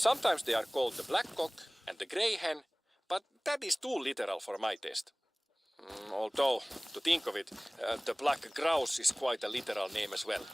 Sometimes they are called the black cock and the grey hen, but that is too literal for my taste. Although, to think of it, the black grouse is quite a literal name as well.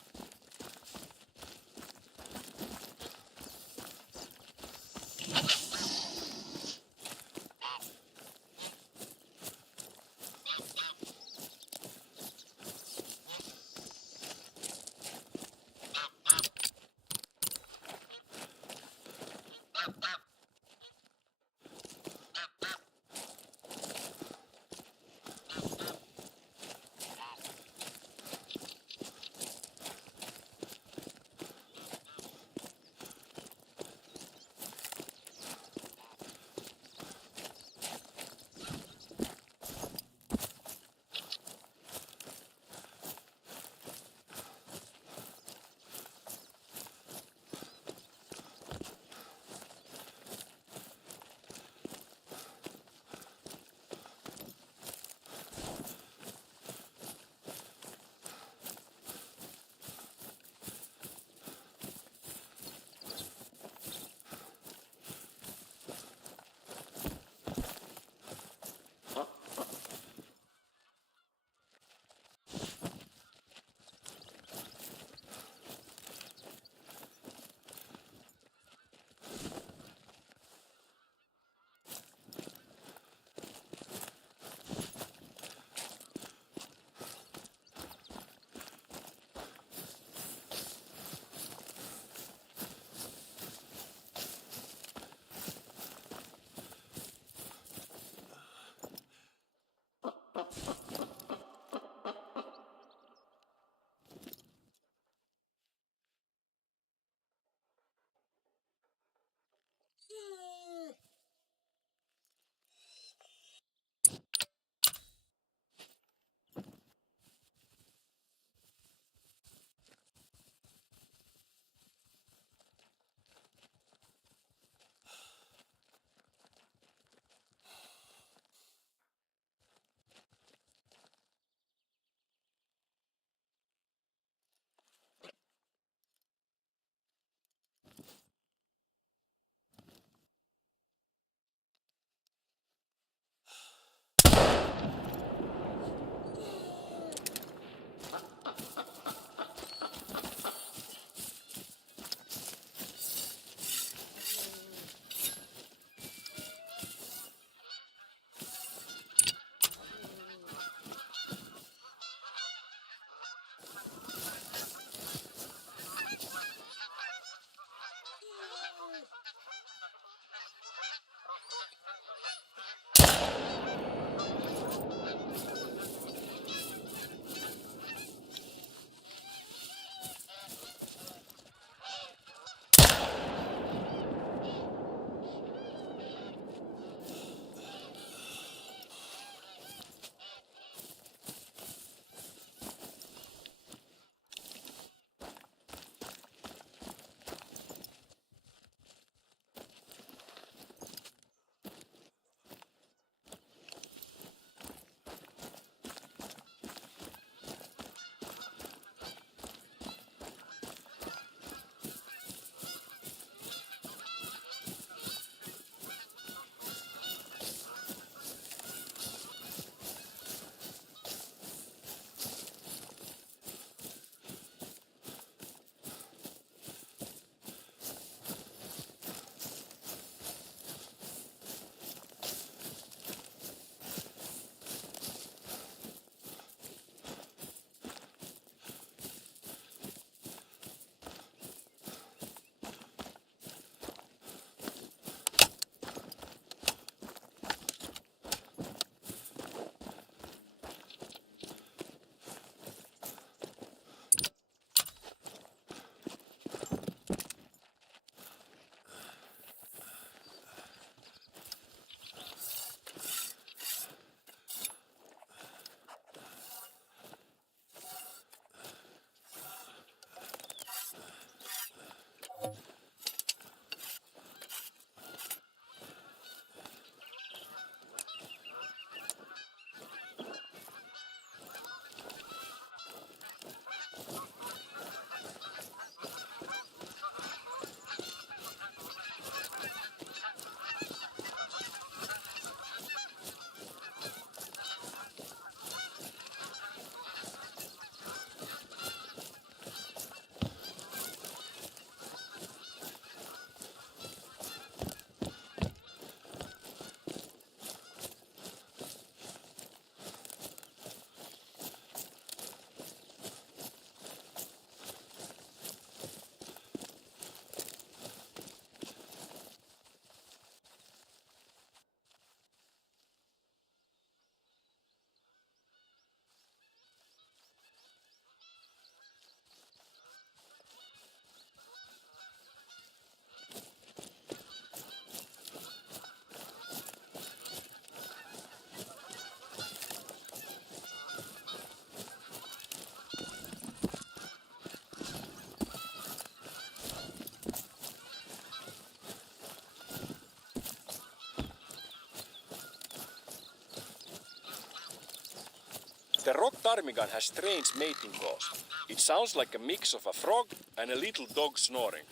The rock ptarmigan has strange mating calls. It sounds like a mix of a frog and a little dog snoring.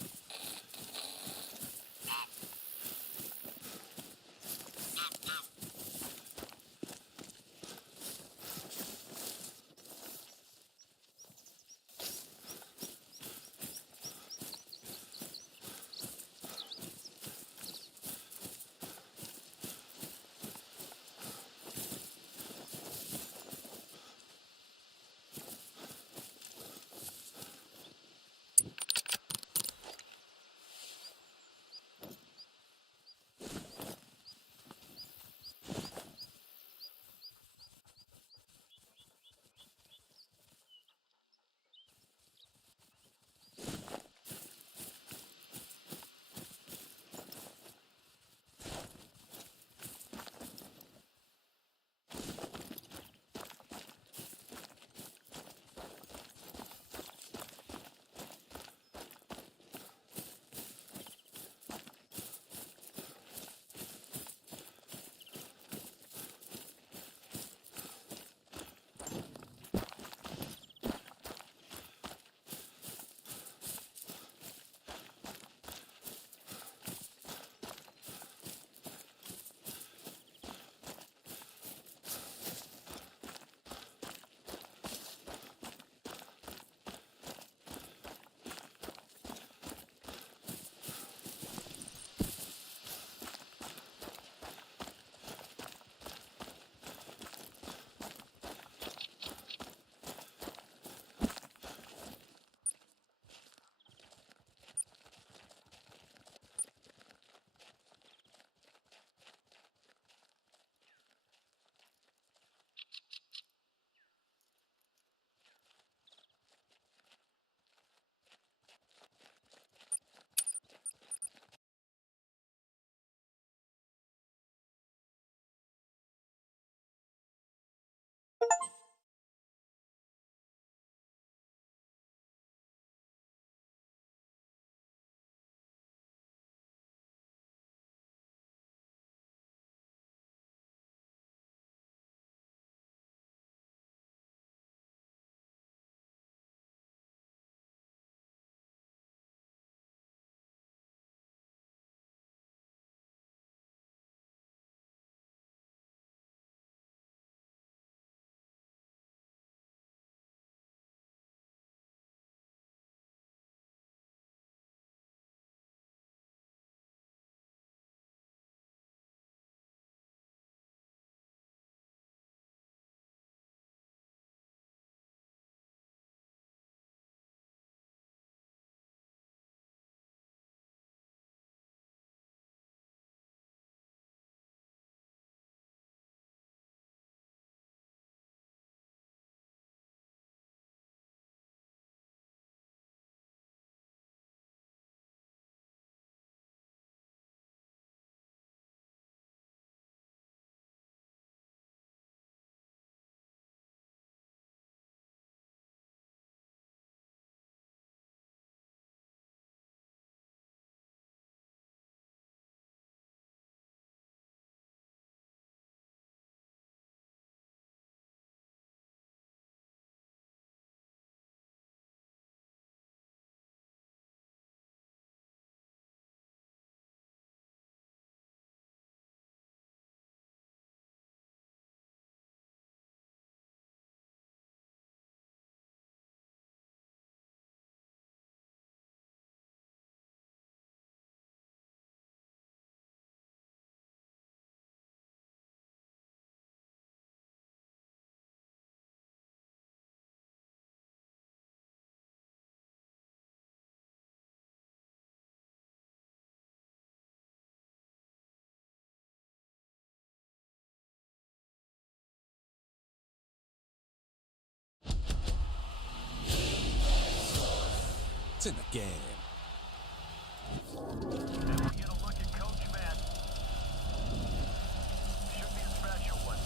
It's in the game. Now we get a look at Coach Matt. Should be a special one.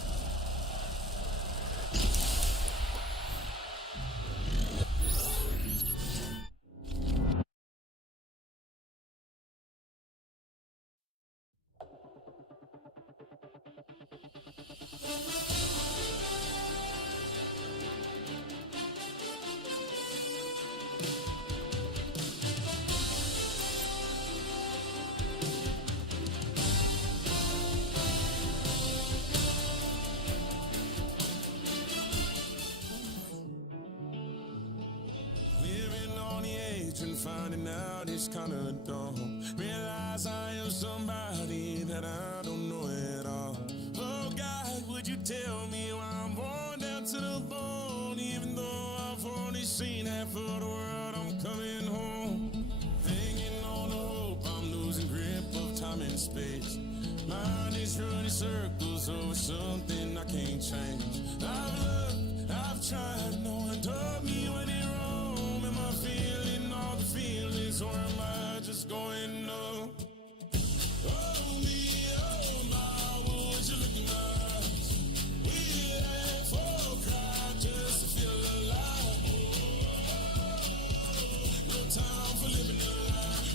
finding out it's kinda dumb. Realize I am somebody that I don't know at all. Oh God, would you tell me why I'm worn down to the bone? Even though I've only seen half of the world, I'm coming home. Hanging on the hope, I'm losing grip of time and space. Mind is running circles over something I can't change. I've looked, I've tried, no one told me when it wrong. Am I feeling all the feelings, or am I just going numb? Oh me, oh my, would you look in my eyes? We laugh or cry just to feel alive. No time for living a lie.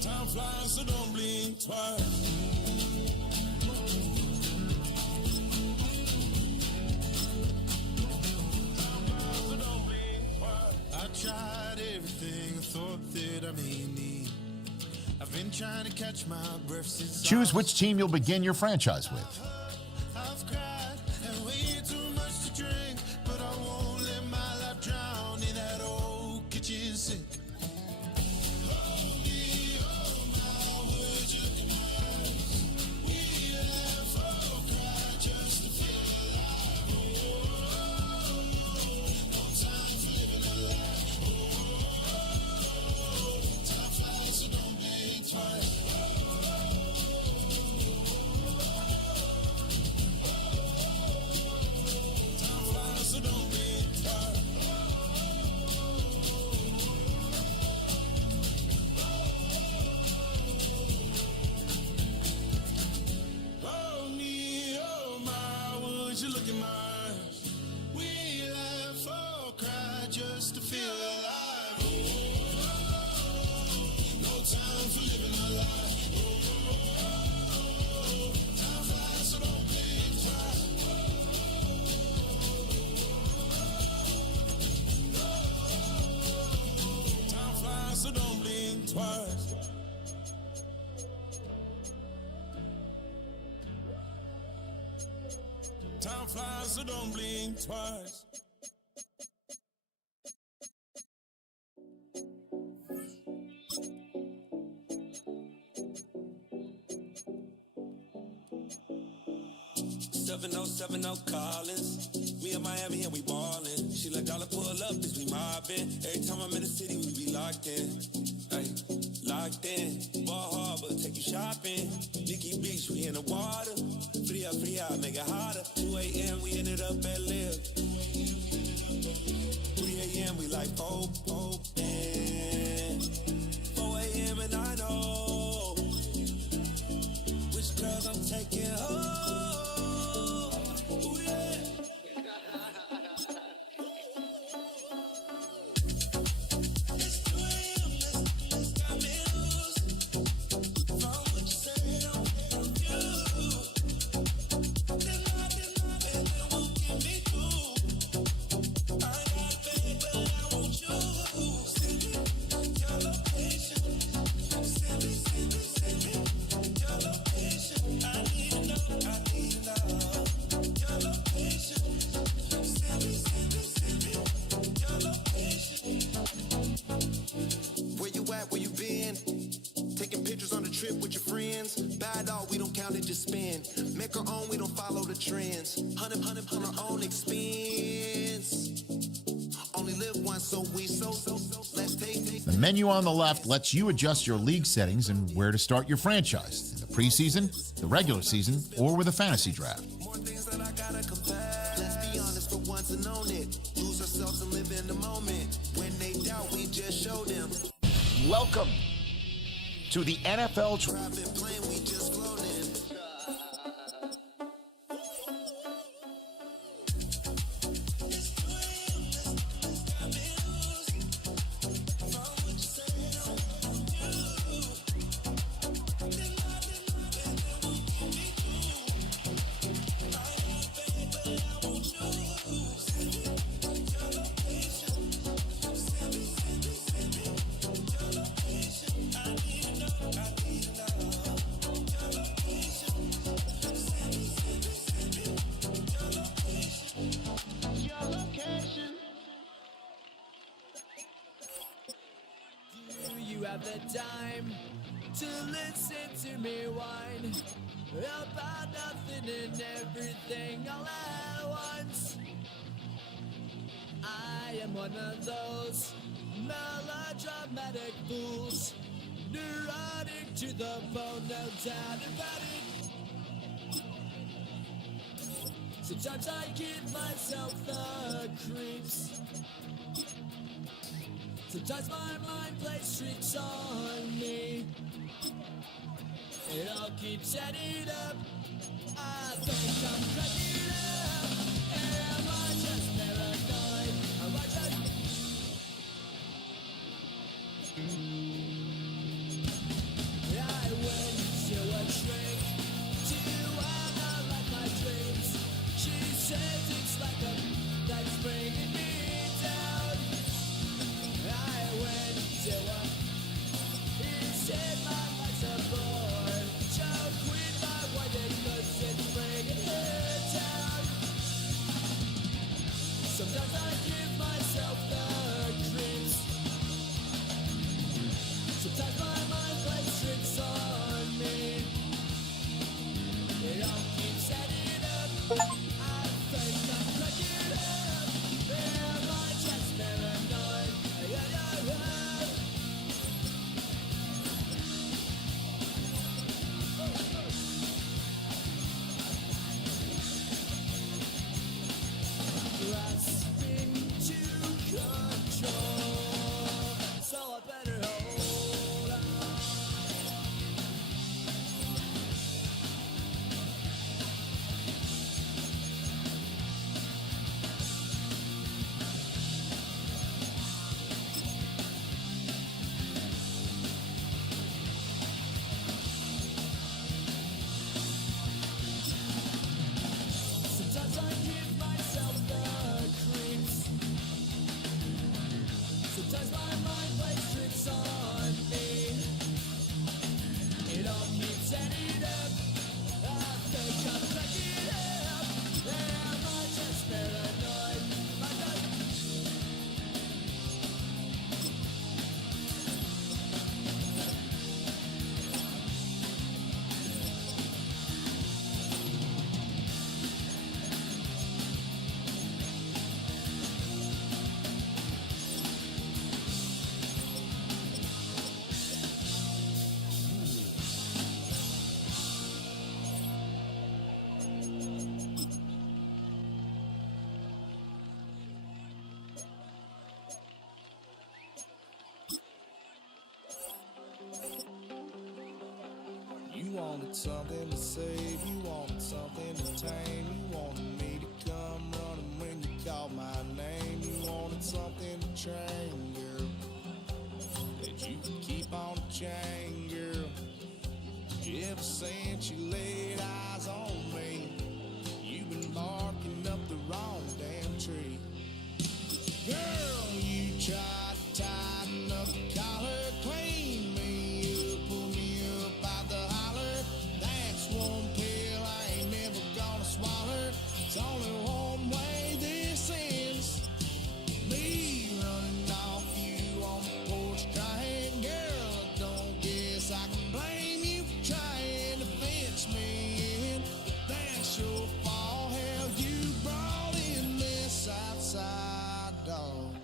Time flies, so don't blink twice. I tried everything I thought that I may need. I've been trying to catch my breath since Choose which team you'll begin your franchise with. I've cried and way too much to drink, but I won't let my life drown in that old kitchen sink. Oh me, oh my, would you look in my eyes? We laugh or cry just to feel alive. No time for living a lie. Time flies, so don't blink twice. Time flies, so don't blink twice. Time flies, so don't blink twice. Seven oh Collins. We in Miami and we ballin'. She let dollar pull up, bitch, we mobbin'. Every time I'm in the city, we be locked in. Ay, locked in. Ball Harbor, take you shopping. Nikki Beach, we in the water. Free up, make it hotter. 2 a.m., we ended up at Live. 3 a.m., we like open. 4 a.m. and I know which girls I'm taking home. Ooh, yeah. It's 2 a.m., let's got me loose. From what you say, don't you. Then nothing won't get me through. I got bad, but I want you. Send me your location. Send me your location. I need to know. Your location. Send me your location. Where you at? Where you been? Taking pictures on the trip with your friends. Bad dog, we don't count it, just spend. Make our own, we don't follow the trends. 100 on our own expense. Only live once, so let's take. The menu on the left lets you adjust your league settings and where to start your franchise, in the preseason, the regular season, or with a fantasy draft. More things that I gotta confess. Let's be honest for once and own it. Lose ourselves and live in the moment. When they doubt, we just show them. Welcome to the NFL I've been playing, we just floating. have the time to listen to me whine about nothing and everything all at once. I am one of those melodramatic fools, neurotic to the bone, no doubt about it. Sometimes I give myself the creeps. Sometimes my mind plays tricks on me. It all keeps adding up. I think I'm cracking up. Am I just paranoid? Am I just... I went to a shrink to analyze my dreams. She says it's like a that's bringing me down. I went to a... He said my life's a bore. Choke with my white cause it's bringing her down. Sometimes I give myself the creeps. Sometimes my mind plays tricks on me. It all keeps adding up. I think I'm cracking up. Am I just paranoid? Grasping to control, so I better hold on. Sometimes I give myself the creeps. Sometimes my mind plays tricks on me. It all keeps adding up. I think I'm cracking up. Am I just paranoid? Am I just... You wanted something to save, you wanted something to tame, you wanted me to come running when you called my name, you wanted something to train, girl, that you could keep on the chain, girl. Ever since you laid eyes on me, you've been barking up the wrong damn tree. Girl, you tried to tighten up the collar, clean me up, pull me up out the holler. That's one pill I ain't never gonna swallow. It's only one way this ends. Me running off you on the porch crying. Girl, I don't guess I can blame you for trying to fence me in. But that's your fault. Hell, you brought in this outside dog.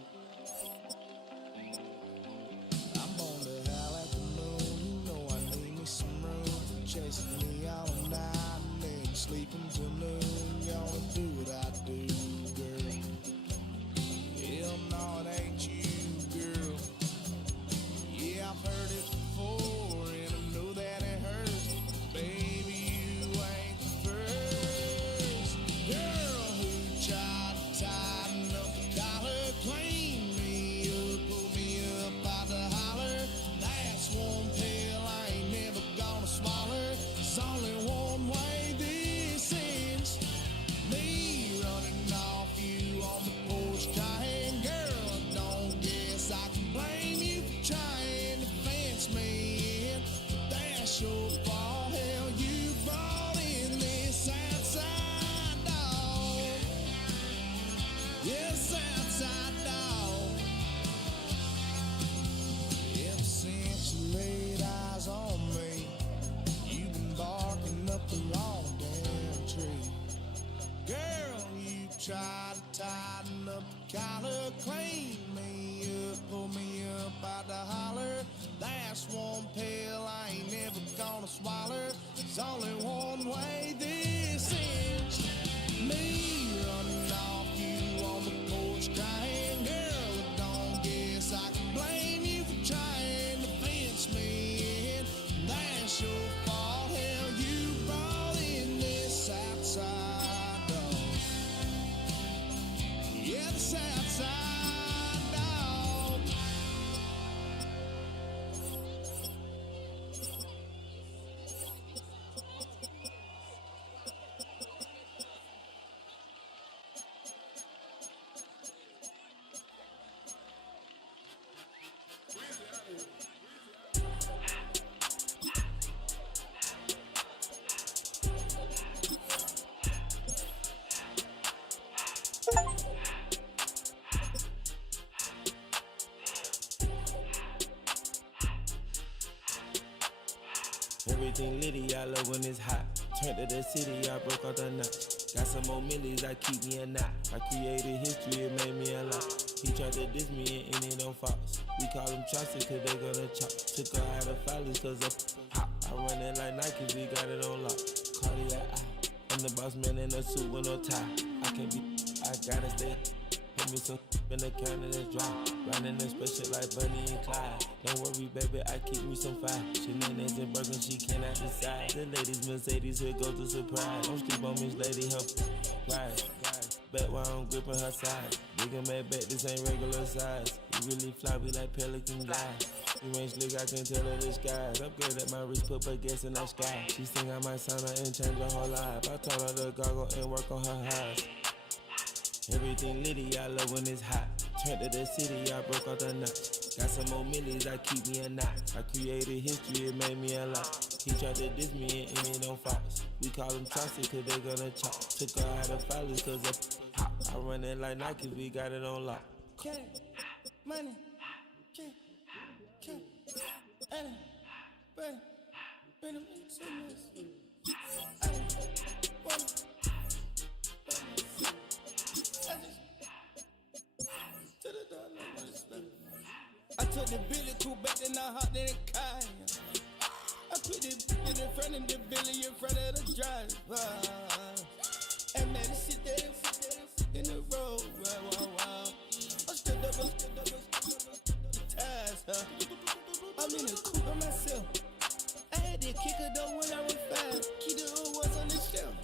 I'm born to howl at the moon. You know I need me some room. Chasing me all night and then sleeping till noon. Gonna do what I do, girl. Hell no, it ain't you, girl. Yeah, I've heard it before and I know that it hurts. Baby, you ain't the first girl who tried to tighten up the collar, clean me up, pull me up out the holler. That's one pill I ain't never gonna swallow. There's only one way this ends. Me running off you on the porch crying. Girl, I don't guess I can blame you for trying to fence me in. But that's your fault. Hell, you brought in this outside dog. Yes, outside dog. Ever since collar, clean me up, pull me up out the holler. Last one pill I ain't never gonna swallow. There's only one way this ends. Me running off you on the porch crying. Girl, don't guess I can blame you for trying to fence me in. That's your fault, hell, you brought in this outside dog. Yeah, this outside dog. Everything litty, I love when it's hot. Turned to the city, I broke out the notch. Got some more millies, I keep me a knot. I created history, it made me a lot. He tried to diss me and it on Fox. We call them Chaucer cause they gonna chop. Took her out of filers cause I pop. I run it like Nike, we got it on lock. Cardiac eye. I'm the boss man in a suit with no tie. I can't be, I gotta stay. Put me some in the counter that's dry. Riding this special like Bunny and Clyde. Don't worry, baby, I keep me some fire. Shenanigans and Birkin, she cannot decide. The ladies Mercedes, here goes the surprise. Don't sleep on Miss Lady, help ride. Bet while I'm gripping her side. Big and mad bet, this ain't regular size. You really fly, we like Pelican guy. You ain't slick, I can tell her the skies. Upgrade at my wrist, put baguettes in the sky. She think I might sign her and change her whole life. I told her to goggle and work on her highs. Everything litty, I love when it's hot. Turned to the city, I broke out the notch. Got some more millies, I keep me a knot. I created history, it made me a lot. He tried to diss me and it on Fox. We call them Chaucer cause they gonna chop. Took her out of filers cause I pop. I run it like Nike, we got it on lock. Okay, money, okay, Anna, buddy, bring them to I took the Billy cool back then I hopped in the car. I put the in front of the Billy in front of the driver. And man, this shit there in the road. Wow. I stepped up the tires, huh? I'm in the coupe by myself. I had that kicker though when I was 5. Key the old was on the shelf.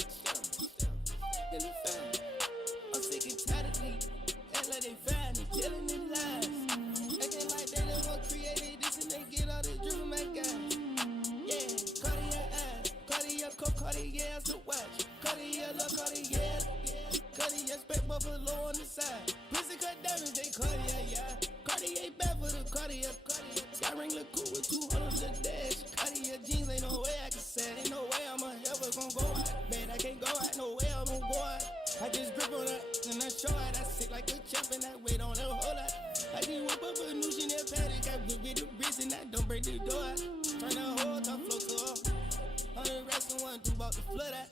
In the fan. I'm sick and tired of these. Act like they find it, telling them lies. Acting like they the one created this and they get all this drip from my guys. Yeah, Cartier eyes, Cartier coat, Cartier as the watch. Cartier look, Cartier. Cartier spec buffalo on the side. Pussy cut diamonds, they Cartier, yeah. Cartier bad for the Cartier. Sky ring look cool with 200 the dash. Cartier jeans, ain't no way I can say. Ain't no way I'm ever gon' go out. Man, I can't go out, no way I'm gon' go out. I just grip on her and I show out. I sit like a champ and I wait on her whole lot. I just whip up a new Chanel paddock. I whip with the bricks and I don't break the door out. Turn the whole top floor to her. 100 racks and 1 2 about the flood out.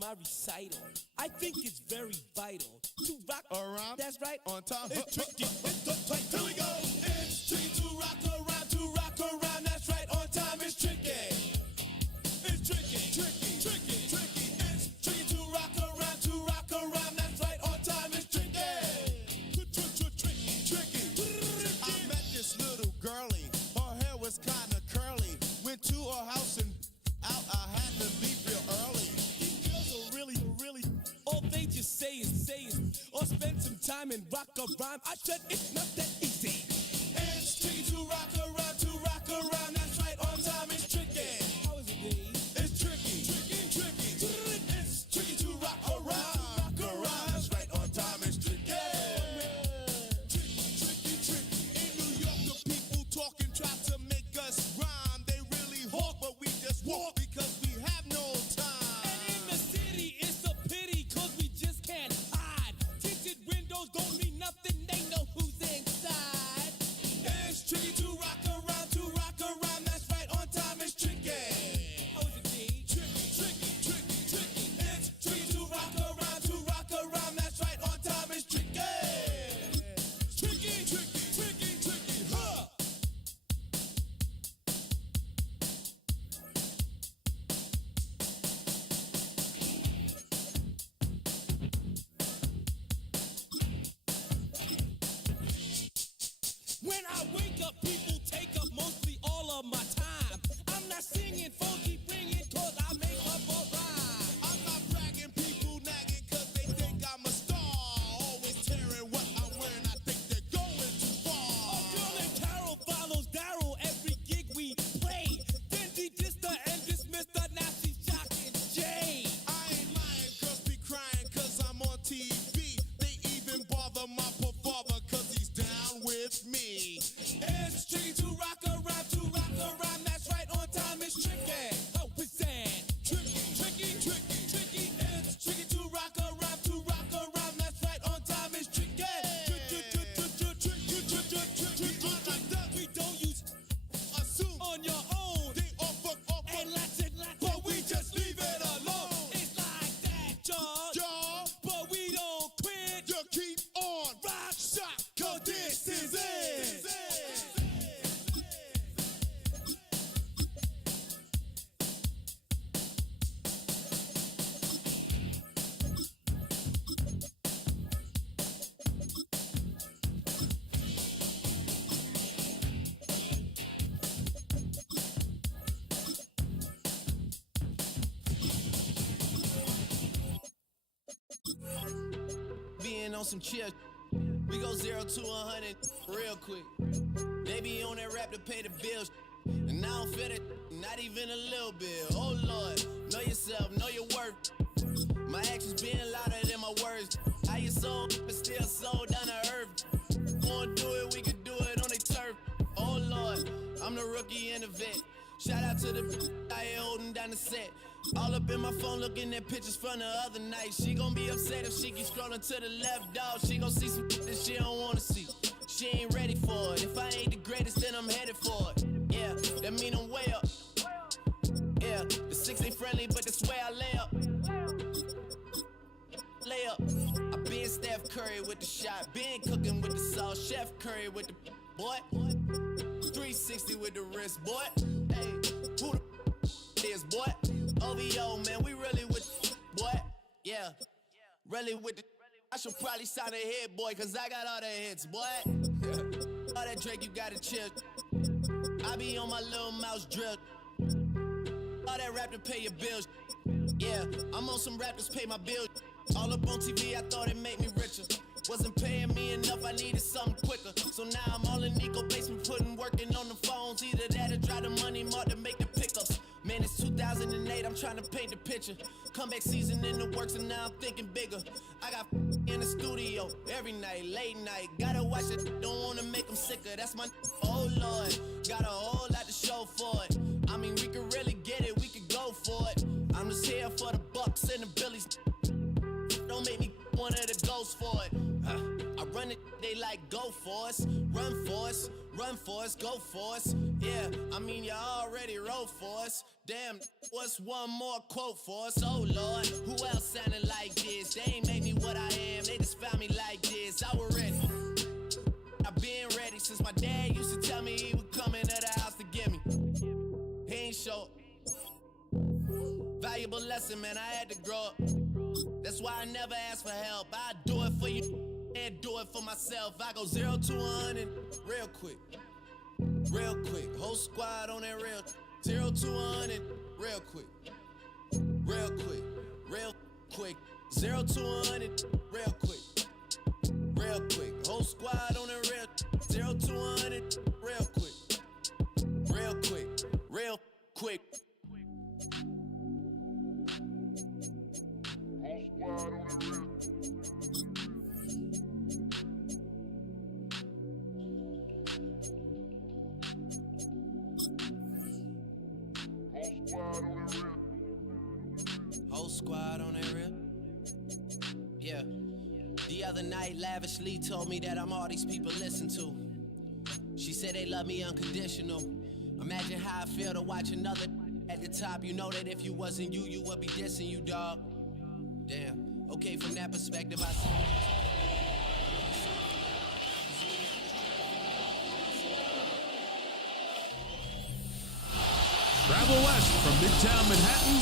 My recital, I think it's very vital to rock Around, that's right, on time. it's tricky, it's the tight. Here we go. It's tricky to rock around. That's right, on time. It's tricky. It's tricky. It's tricky to rock around. That's right, on time. It's tricky. I met this little girlie. Her hair was kinda curly. Went to her house and out. I had to leave real early. These girls are really, all they just say is, or spend some time and rock a rhyme. I said it's not that easy. It's tricky to rock around. That's right, on time. It's tricky. How is it, Dave? It's tricky. It's tricky to rock around. That's right, on time. It's tricky. Tricky. In New York, the people talking try to make us rhyme. They really hawk, but we just walk because we have no When I wake up, people take up mostly all of my time. I'm not singing funky, bringing, cause I make up a rhyme. I'm not bragging, people nagging cause they think I'm a star. Always tearing what I'm wearing, I think they're going too A far. girl named Carol follows Daryl every gig we play. Then she dissed her and dismissed her, now she's shocking Jay. I ain't lying, girls be crying cause I'm on TV. They even bother my poor father cause he's down with me. It's tricky to rock a rhyme, that's right, on time is tricky. How is that? Tricky. It's tricky to rock a rhyme, that's right, on time is tricky. We don't use Assume on your own, they offer, and lots and lots, but we just leave it alone. It's like that, y'all, Y'all, but we don't quit. you keep on Rock, shot, cause this is it. Being on some chill, we go 0 to 100 real quick. They be on that rap to pay the bills, and I don't feel it, not even a little bit. Oh Lord, know yourself, know your worth. My actions being louder than my words. How you sold, but still sold down to earth. Wanna do it, we can do it on the turf. Oh Lord, I'm the rookie and the vet. Shout out to the I ain't holding down the set. All up in my phone looking at pictures from the other night. She gon' be upset if she keeps scrolling to the left, dog. She gon' see some that she don't wanna see. She ain't ready for it. If I ain't the greatest, then I'm headed for it. Yeah, that mean I'm way up. Yeah, the 6 ain't friendly, but that's where I lay up. Lay up. I been Steph Curry with the shot. Been cooking with the sauce. Chef Curry with the boy. 360 with the wrist, boy. Hey, who the is, boy? OVO, man, we really with boy. Yeah, really with the. I should probably sign a hit, boy, cause I got all the hits, boy. All that Drake, you gotta chill. I be on my little mouse drill. All that rap to pay your bills. Yeah, I'm on some rappers pay my bills. All up on TV, I thought it made me richer. Wasn't paying me enough, I needed something quicker. So now I'm all in Nico basement, working on the phones. Either that or try the money mark to make the pickups. Man, it's 2008, I'm trying to paint the picture. Comeback season in the works and now I'm thinking bigger. I got in the studio every night, late night. Gotta watch it, don't wanna make them sicker. That's my oh Lord, got a whole lot to show for it. I mean, we could really get it, we could go for it. I'm just here for the Bucks and the Billies. Don't make me one of the ghosts for it. I run it, they like go for us, run for us, go for us. Yeah, I mean you already wrote for us. Damn, what's one more quote for us? Oh Lord, who else sounded like this? They ain't made me what I am, they just found me like this. I was ready, I've been ready since my dad used to tell me he would come into the house to get me. He ain't show. Valuable lesson, man, I had to grow up. That's why I never ask for help. I do it for you and do it for myself. I go 0 to 100 real quick. Real quick. Whole squad on that real. 0 to 100 real quick. Real quick. Real quick. 0 to 100 real quick. Real quick. Whole squad on that real. 0 to 100 real quick. Real quick. Real quick. Whole squad on that real. Yeah. The other night, Lavishly told me that I'm all these people listen to. She said they love me unconditional. Imagine how I feel to watch another at the top. You know that if you wasn't you, you would be dissing you, dog. Damn. Okay, from that perspective, I see. Travel west from Midtown Manhattan.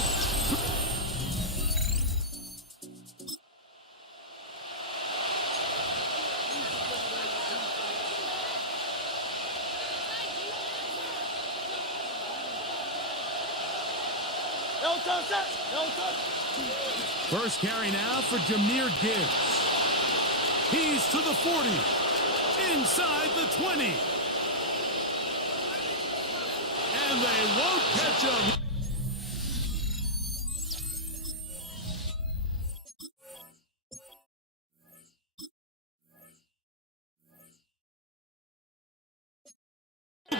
First carry now for Jahmyr Gibbs. He's to the 40, inside the 20. And they won't catch him.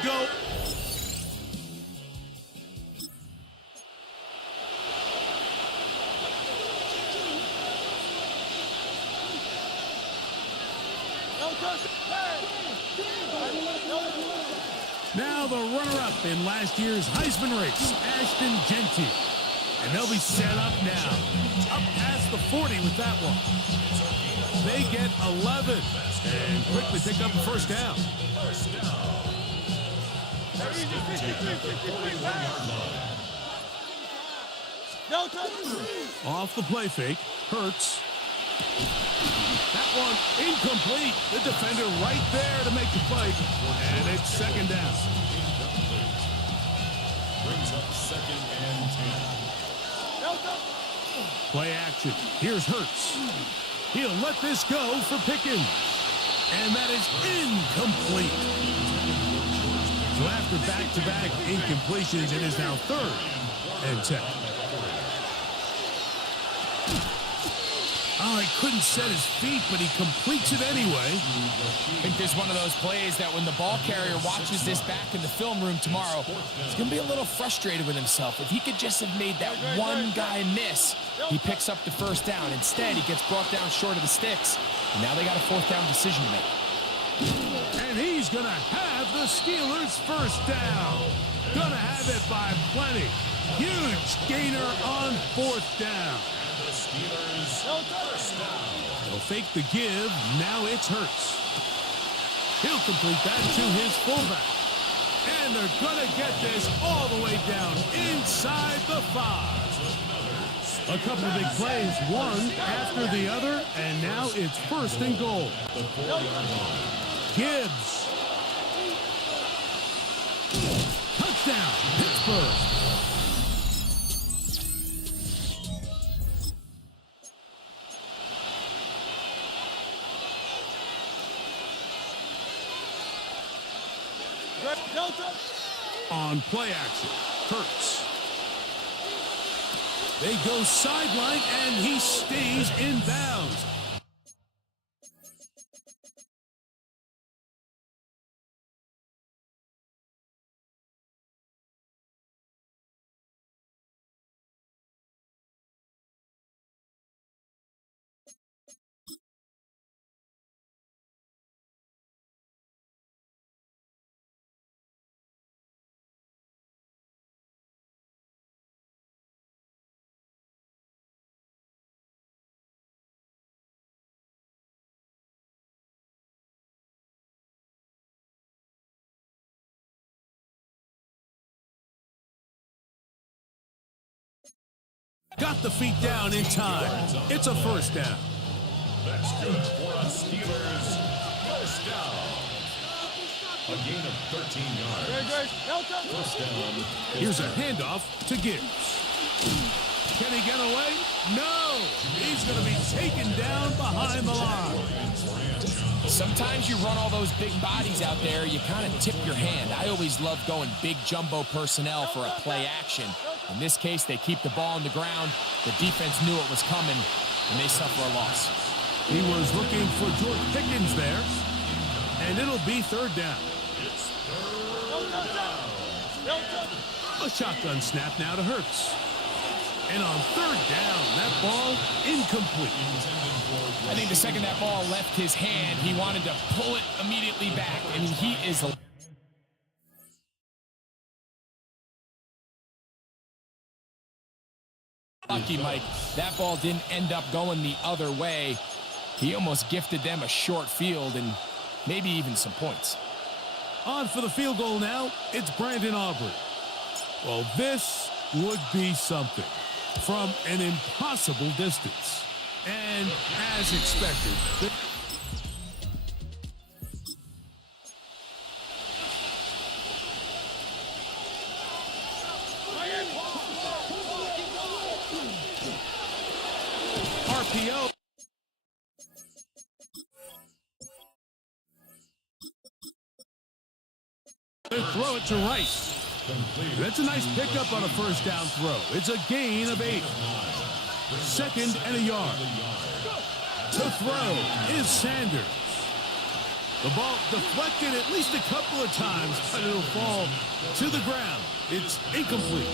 Go. Now the runner-up in last year's Heisman race, Ashton Genty. And they'll be set up now. Up past the 40 with that one. They get 11 and quickly pick up the first down. Off the play fake, Hurts. That one incomplete. The defender right there to make the play. And it's second down. Brings up second and 10. Play action. Here's Hurts. He'll let this go for Pickens. And that is incomplete. So after back-to-back incompletions, it is now 3rd and 10. Oh, he couldn't set his feet, but he completes it anyway. I think there's one of those plays that when the ball carrier watches this back in the film room tomorrow, he's going to be a little frustrated with himself. If he could just have made that one guy miss, he picks up the first down. Instead, he gets brought down short of the sticks. And now they got a 4th down decision to make. And he's going to have the Steelers' first down. Going to have it by plenty. Huge gainer on 4th down. They'll fake the give. Now it's Hurts. He'll complete that to his fullback. And they're going to get this all the way down inside the 5. A couple of big plays, one after the other, and now it's 1st and goal. Gibbs. Touchdown, Pittsburgh. On play action, Hurts. They go sideline, and he stays in bounds. Got the feet down in time. It's a 1st down. That's good for a Steelers first down. A gain of 13 yards. First down. Here's a handoff to Gibbs. Can he get away? No! He's going to be taken down behind the line. Sometimes you run all those big bodies out there, you kind of tip your hand. I always love going big jumbo personnel for a play action. In this case, they keep the ball on the ground. The defense knew it was coming, and they suffer a loss. He was looking for George Pickens there, and it'll be 3rd down. A shotgun snap now to Hurts. And on 3rd down, that ball incomplete. I think the second that ball left his hand, he wanted to pull it immediately back. I mean, he is lucky, Mike. That ball didn't end up going the other way. He almost gifted them a short field and maybe even some points. On for the field goal now, it's Brandon Aubrey. Well, this would be something from an impossible distance. And as expected, RPO. They throw it to Rice. That's a nice pickup on a first down throw. It's a gain of 8. 2nd and a yard. To throw is Sanders. The ball deflected at least a couple of times, but it'll fall to the ground. It's incomplete.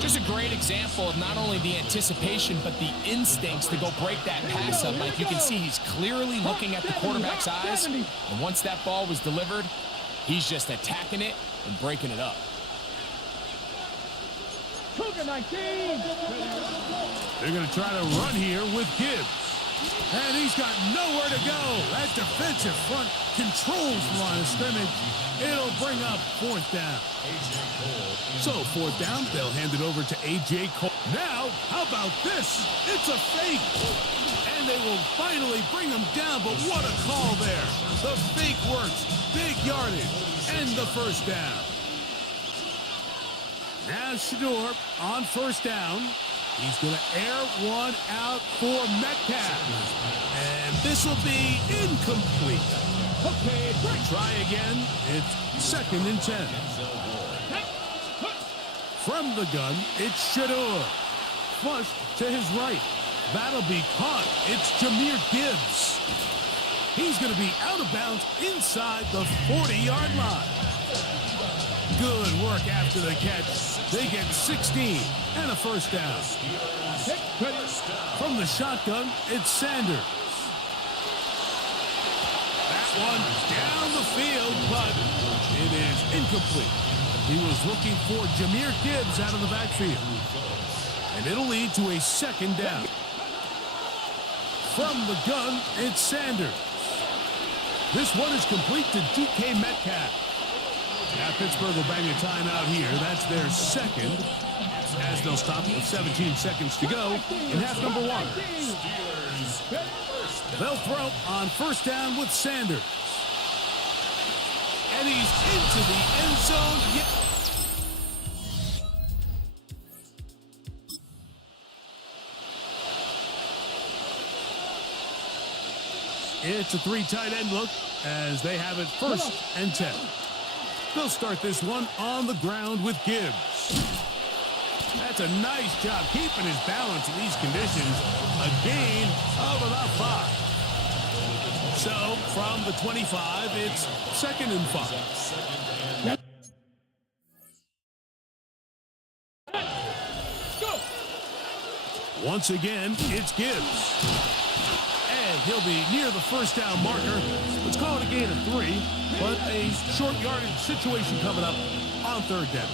Just a great example of not only the anticipation, but the instincts to go break that pass up. Like you can see, he's clearly looking at the quarterback's eyes. And once that ball was delivered, he's just attacking it and breaking it up. They're going to try to run here with Gibbs. And he's got nowhere to go. That defensive front controls the line of scrimmage. It'll bring up 4th down. So 4th down, they'll hand it over to A.J. Cole. Now, how about this? It's a fake. And they will finally bring him down, but what a call there. The fake works. Big yardage. And the first down. Now Shador on 1st down. He's going to air one out for Metcalf. And this will be incomplete. Okay, try again. It's 2nd and 10. From the gun, it's Shador. Flush to his right. That'll be caught. It's Jahmyr Gibbs. He's going to be out of bounds inside the 40-yard line. Good work after the catch. They get 16 and a first down. From the shotgun, it's Sanders. That one down the field, but it is incomplete. He was looking for Jahmyr Gibbs out of the backfield. And it'll lead to a 2nd down. From the gun, it's Sanders. This one is complete to DK Metcalf. Now Pittsburgh will bang a timeout here. That's their 2nd, as they'll stop with 17 seconds to go in half number 1. They'll throw on 1st down with Sanders. And he's into the end zone. It's a 3 tight end look as they have it 1st and 10. They'll start this one on the ground with Gibbs. That's a nice job keeping his balance in these conditions. A gain of about 5. So from the 25, it's 2nd and 5. Once again, it's Gibbs. And he'll be near the first down marker. Let's call it a gain of 3, but a short yardage situation coming up on 3rd down.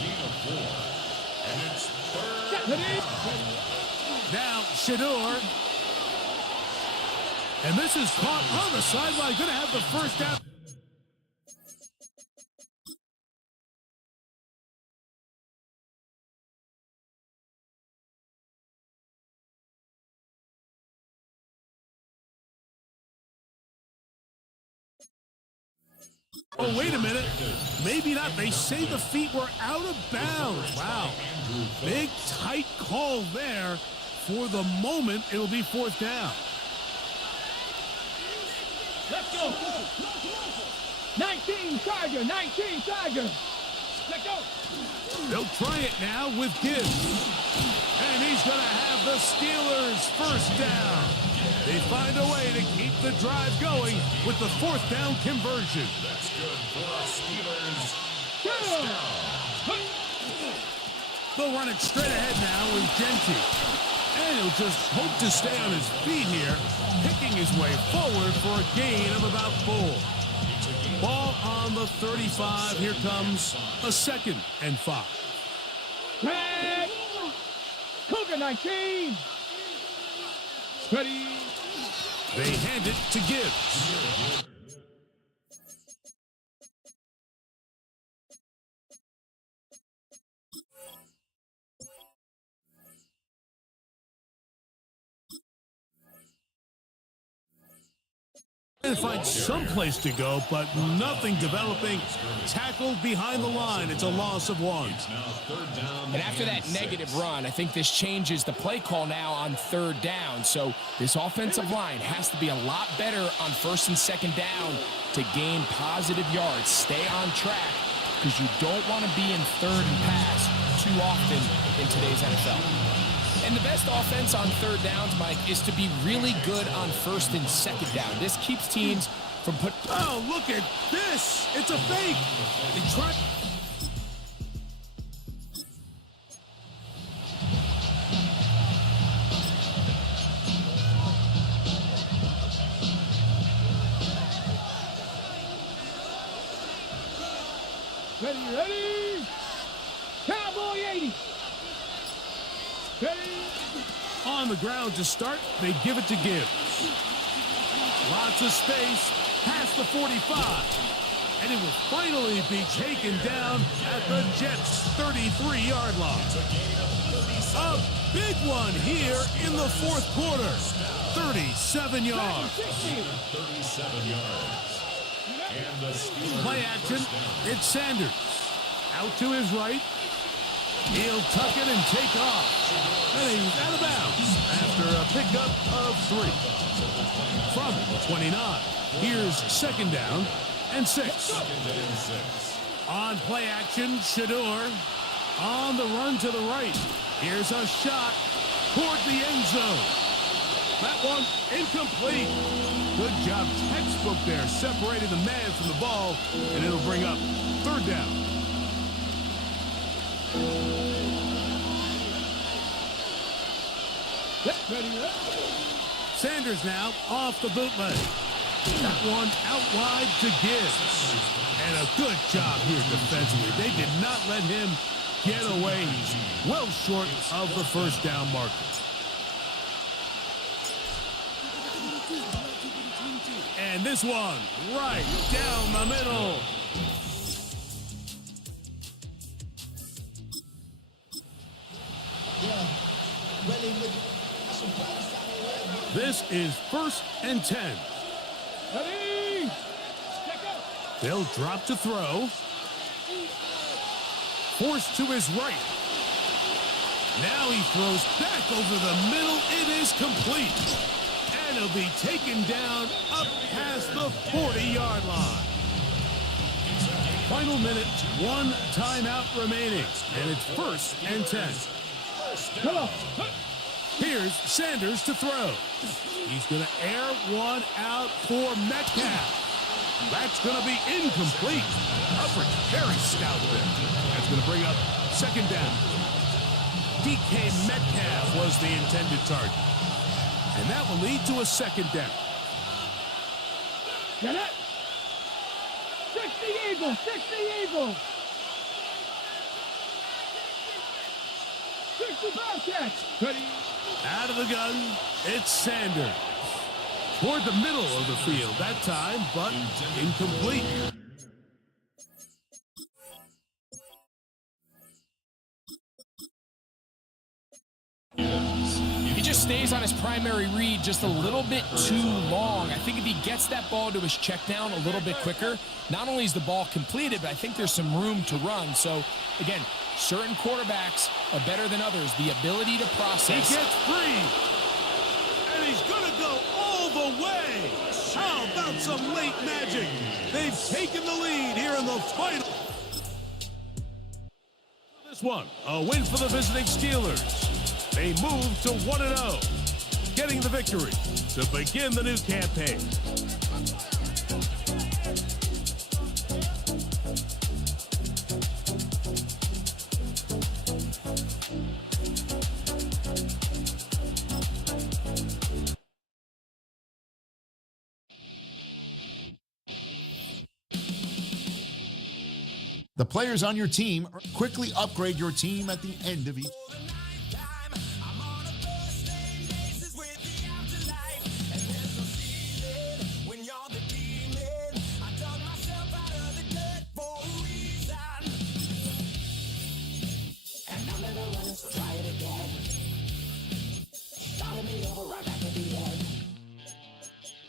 Now Shador. And this is caught on the sideline. Going to have the first down. Oh, wait a minute. Maybe not. They say the feet were out of bounds. Wow. Big, tight call there. For the moment, it'll be 4th down. Let's go. 19 Tiger, 19 Tiger. Let's go. They'll try it now with Gibbs. And he's going to have the Steelers' first down. They find a way to keep the drive going with the 4th down conversion. That's good for our Steelers. First down. They'll run it straight ahead now with Gentry. And he'll just hope to stay on his feet here, picking his way forward for a gain of about 4. Ball on the 35. Here comes a 2nd and 5. Red. Cougar 19. Ready. They hand it to Gibbs. find some place to go, but nothing developing. Tackled behind the line. It's a loss of 1. And after that negative run, I think this changes the play call now on 3rd down. So this offensive line has to be a lot better on 1st and 2nd down to gain positive yards. Stay on track, because you don't want to be in 3rd and pass too often in today's NFL. And the best offense on 3rd downs, Mike, is to be really good on 1st and 2nd down. This keeps teams from put. Oh, look at this! It's a fake. They tried. Ready? Cowboy 80. Ready? On the ground to start, they give it to Gibbs. Lots of space, past the 45. And it will finally be taken down at the Jets' 33-yard line. A big one here in the 4th quarter. 37 yards. 37 yards. And the Steelers. Play action, it's Sanders. Out to his right. He'll tuck it and take off. And he's out of bounds after a pickup of 3. From 29, here's 2nd down and 6. On play action, Shador. On the run to the right. Here's a shot toward the end zone. That one incomplete. Good job, textbook there, separating the man from the ball, and it'll bring up 3rd down. Sanders now off the bootleg. That one out wide to Gibbs. And a good job here defensively. They did not let him get away. He's well short of the 1st down marker. And this one right down the middle. This is 1st and 10. Ready? They'll drop to throw. Forced to his right. Now he throws back over the middle. It is complete. And he'll be taken down up past the 40-yard line. Final minute, 1 timeout remaining. And it's 1st and 10. Come on. Here's Sanders to throw. He's going to air one out for Metcalf. That's going to be incomplete. Coverage very stout there. That's going to bring up 2nd down. DK Metcalf was the intended target. And that will lead to a 2nd down. Get it? 60 Eagles! 60 Eagles! 60 Bobcats! Ready? Out of the gun, it's Sanders. Toward the middle of the field that time, but incomplete. He just stays on his primary read just a little bit too long. I think if he gets that ball to his check down a little bit quicker, not only is the ball completed, but I think there's some room to run. So, again, certain quarterbacks are better than others. The ability to process. He gets free. And he's going to go all the way. How about some late magic? They've taken the lead here in the final. This one, a win for the visiting Steelers. They move to 1-0, getting the victory to begin the new campaign. The players on your team quickly upgrade your team at the end of each.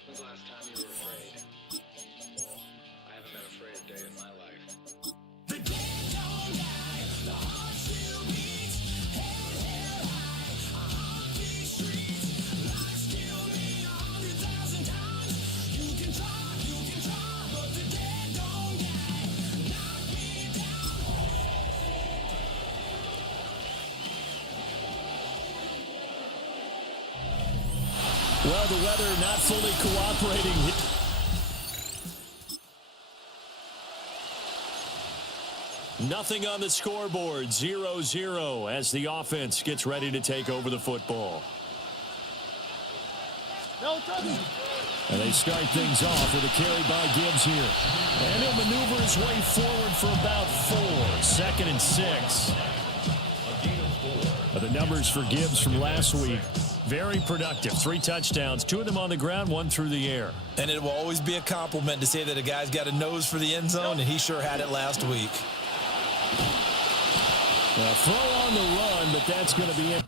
When's the last time you were afraid? the weather not fully cooperating. Nothing on the scoreboard, 0-0 as the offense gets ready to take over the football. And they start things off with a carry by Gibbs here. And he'll maneuver his way forward for about 4. 2nd and 6. The numbers for Gibbs from last week, very productive. 3 touchdowns, 2 of them on the ground, 1 through the air. And it will always be a compliment to say that a guy's got a nose for the end zone, and he sure had it last week. Throw on the run, but that's going to be it.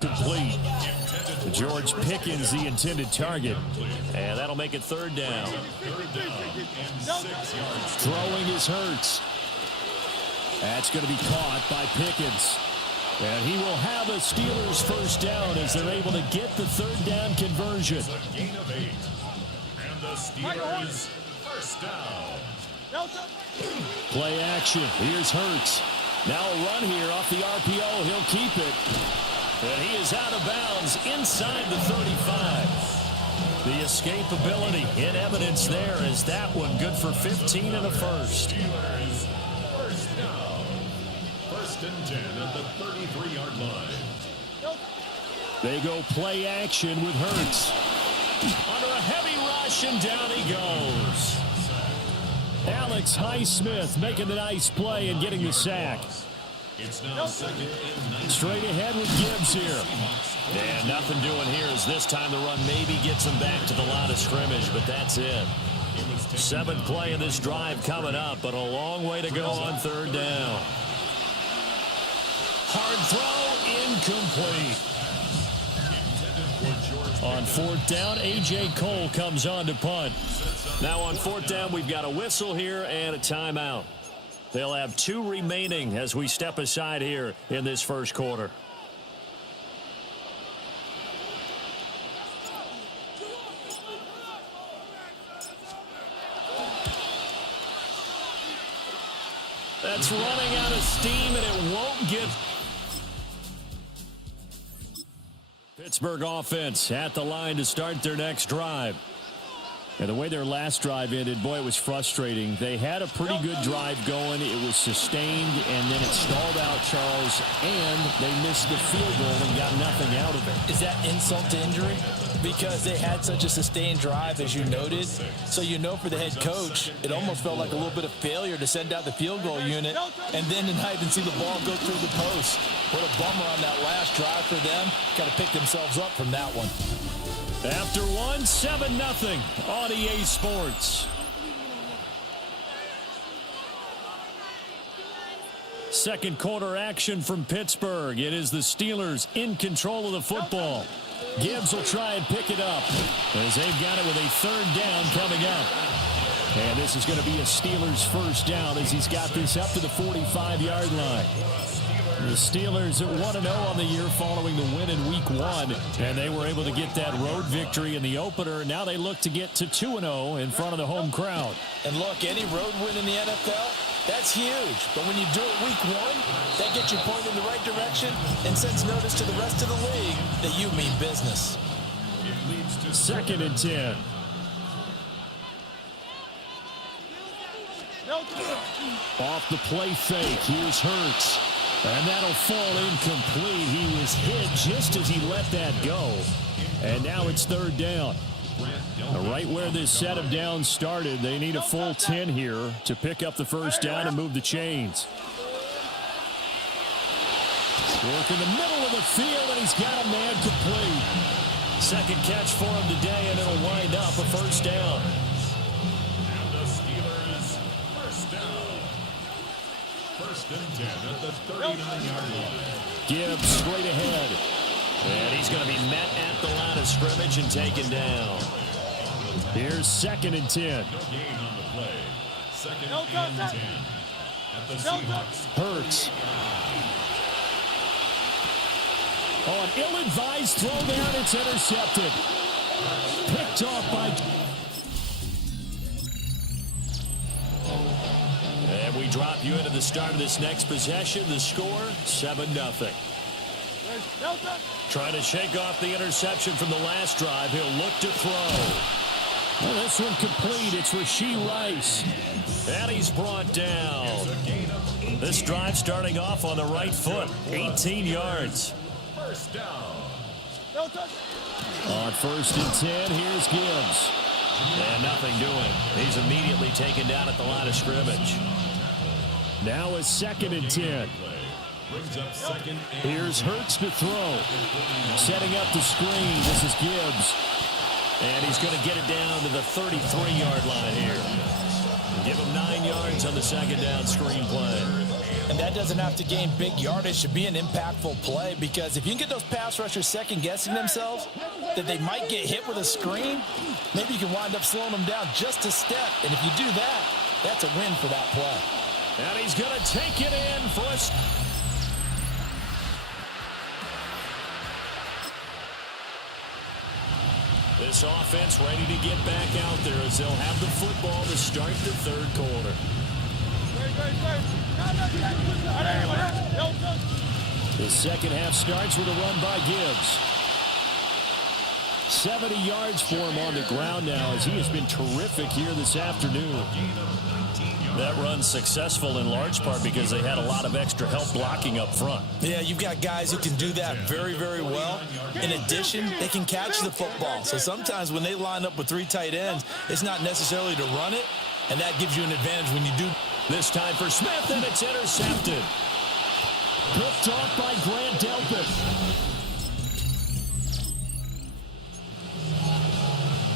Complete. George Pickens, the intended target. And that'll make it 3rd down. Throwing is Hurts. That's going to be caught by Pickens. And he will have a Steelers 1st down as they're able to get the 3rd down conversion. Gain of 8. And the Steelers 1st down. Play action. Here's Hurts. Now a run here off the RPO. He'll keep it. And he is out of bounds inside the 35. The escapability in evidence there is that one good for 15 and a first. Steelers 1st down. 1st and 10 at the 33-yard line. They go play action with Hurts. Under a heavy rush, and down he goes. Alex Highsmith making the nice play and getting the sack. It's now 2nd and 9. Straight ahead with Gibbs here. And nothing doing here as this time the run maybe gets him back to the line of scrimmage, but that's it. 7th play of this drive coming up, but a long way to go on 3rd down. Hard throw, incomplete. On 4th down, A.J. Cole comes on to punt. Now on 4th down, we've got a whistle here and a timeout. They'll have 2 remaining as we step aside here in this 1st quarter. That's running out of steam, and it won't get... Pittsburgh offense at the line to start their next drive. And the way their last drive ended, boy, it was frustrating. They had a pretty good drive going. It was sustained, and then it stalled out, Charles, and they missed the field goal and got nothing out of it. Is that insult to injury? Because they had such a sustained drive, as you noted. So you know for the head coach, it almost felt like a little bit of failure to send out the field goal unit and then tonight and see the ball go through the post. What a bummer on that last drive for them. Got to pick themselves up from that one. After 1, 7-0 on EA Sports. Second quarter action from Pittsburgh. It is the Steelers in control of the football. Gibbs will try and pick it up as they've got it with a 3rd down coming up. And this is going to be a Steelers 1st down as he's got this up to the 45-yard line. The Steelers at 1-0 on the year following the win in Week 1, and they were able to get that road victory in the opener. Now they look to get to 2-0 in front of the home crowd. And look, any road win in the NFL, that's huge. But when you do it Week 1, that gets you pointed in the right direction and sends notice to the rest of the league that you mean business. 2nd and 10. Off the play fake, here's Hurts. And that'll fall incomplete. He was hit just as he let that go. And now it's 3rd down. Right where this set of downs started, they need a full 10 here to pick up the 1st down and move the chains. Work in the middle of the field, and he's got a man complete. 2nd catch for him today, and it'll wind up a 1st down. And the Steelers 1st down. 1st and 10 at the 39-yard line. Gibbs straight ahead. And he's going to be met at the line of scrimmage and taken down. Here's 2nd and 10. No gain on the play. 2nd and 10. At the Seahawks. Hurts. Oh, an ill-advised throw down. It's intercepted. Picked off by... And we drop you into the start of this next possession. The score, 7-0. Trying to shake off the interception from the last drive. He'll look to throw. Well, this one complete. It's Rashee Rice. And he's brought down. This drive starting off on the right foot. 18 yards. First down. On 1st and 10, here's Gibbs. And nothing doing. He's immediately taken down at the line of scrimmage. Now it's 2nd and 10. Brings up 2nd and... Here's Hurts to throw. Setting up the screen. This is Gibbs. And he's going to get it down to the 33-yard line here. Give him 9 yards on the 2nd down screen play. And that doesn't have to gain big yardage to be an impactful play, because if you can get those pass rushers second-guessing themselves that they might get hit with a screen, maybe you can wind up slowing them down just a step. And if you do that, that's a win for that play. And he's going to take it in for a... This offense ready to get back out there as they'll have the football to start the 3rd quarter. The 2nd half starts with a run by Gibbs. 70 yards for him on the ground now as he has been terrific here this afternoon. That run's successful in large part because they had a lot of extra help blocking up front. Yeah, you've got guys who can do that very, very well. In addition, they can catch the football. So sometimes when they line up with 3 tight ends, it's not necessarily to run it, and that gives you an advantage when you do. This time for Smith, and it's intercepted. Picked off by Grant Delpit.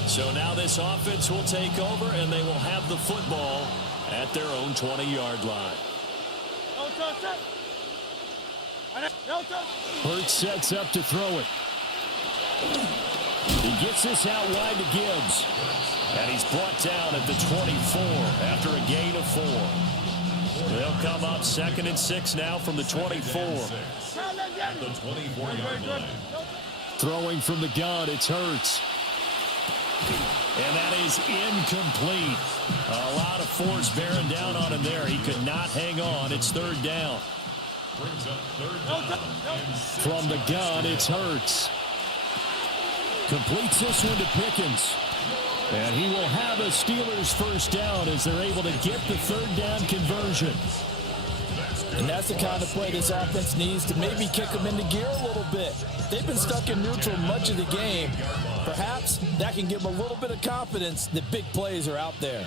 So now this offense will take over, and they will have the football at their own 20-yard line. Hurts sets up to throw it. He gets this out wide to Gibbs. And he's brought down at the 24 after a gain of 4. They'll come up 2nd and 6 now from the 24. At the 24-yard line. Throwing from the gun, it's Hurts. And that is incomplete. A lot of force bearing down on him there. He could not hang on. It's 3rd down. Brings up 3rd down. From the gun, it's Hurts. Completes this one to Pickens. And he will have a Steelers 1st down as they're able to get the 3rd down conversion. And that's the kind of play this offense needs to maybe kick them into gear a little bit. They've been stuck in neutral much of the game. Perhaps that can give them a little bit of confidence that big plays are out there.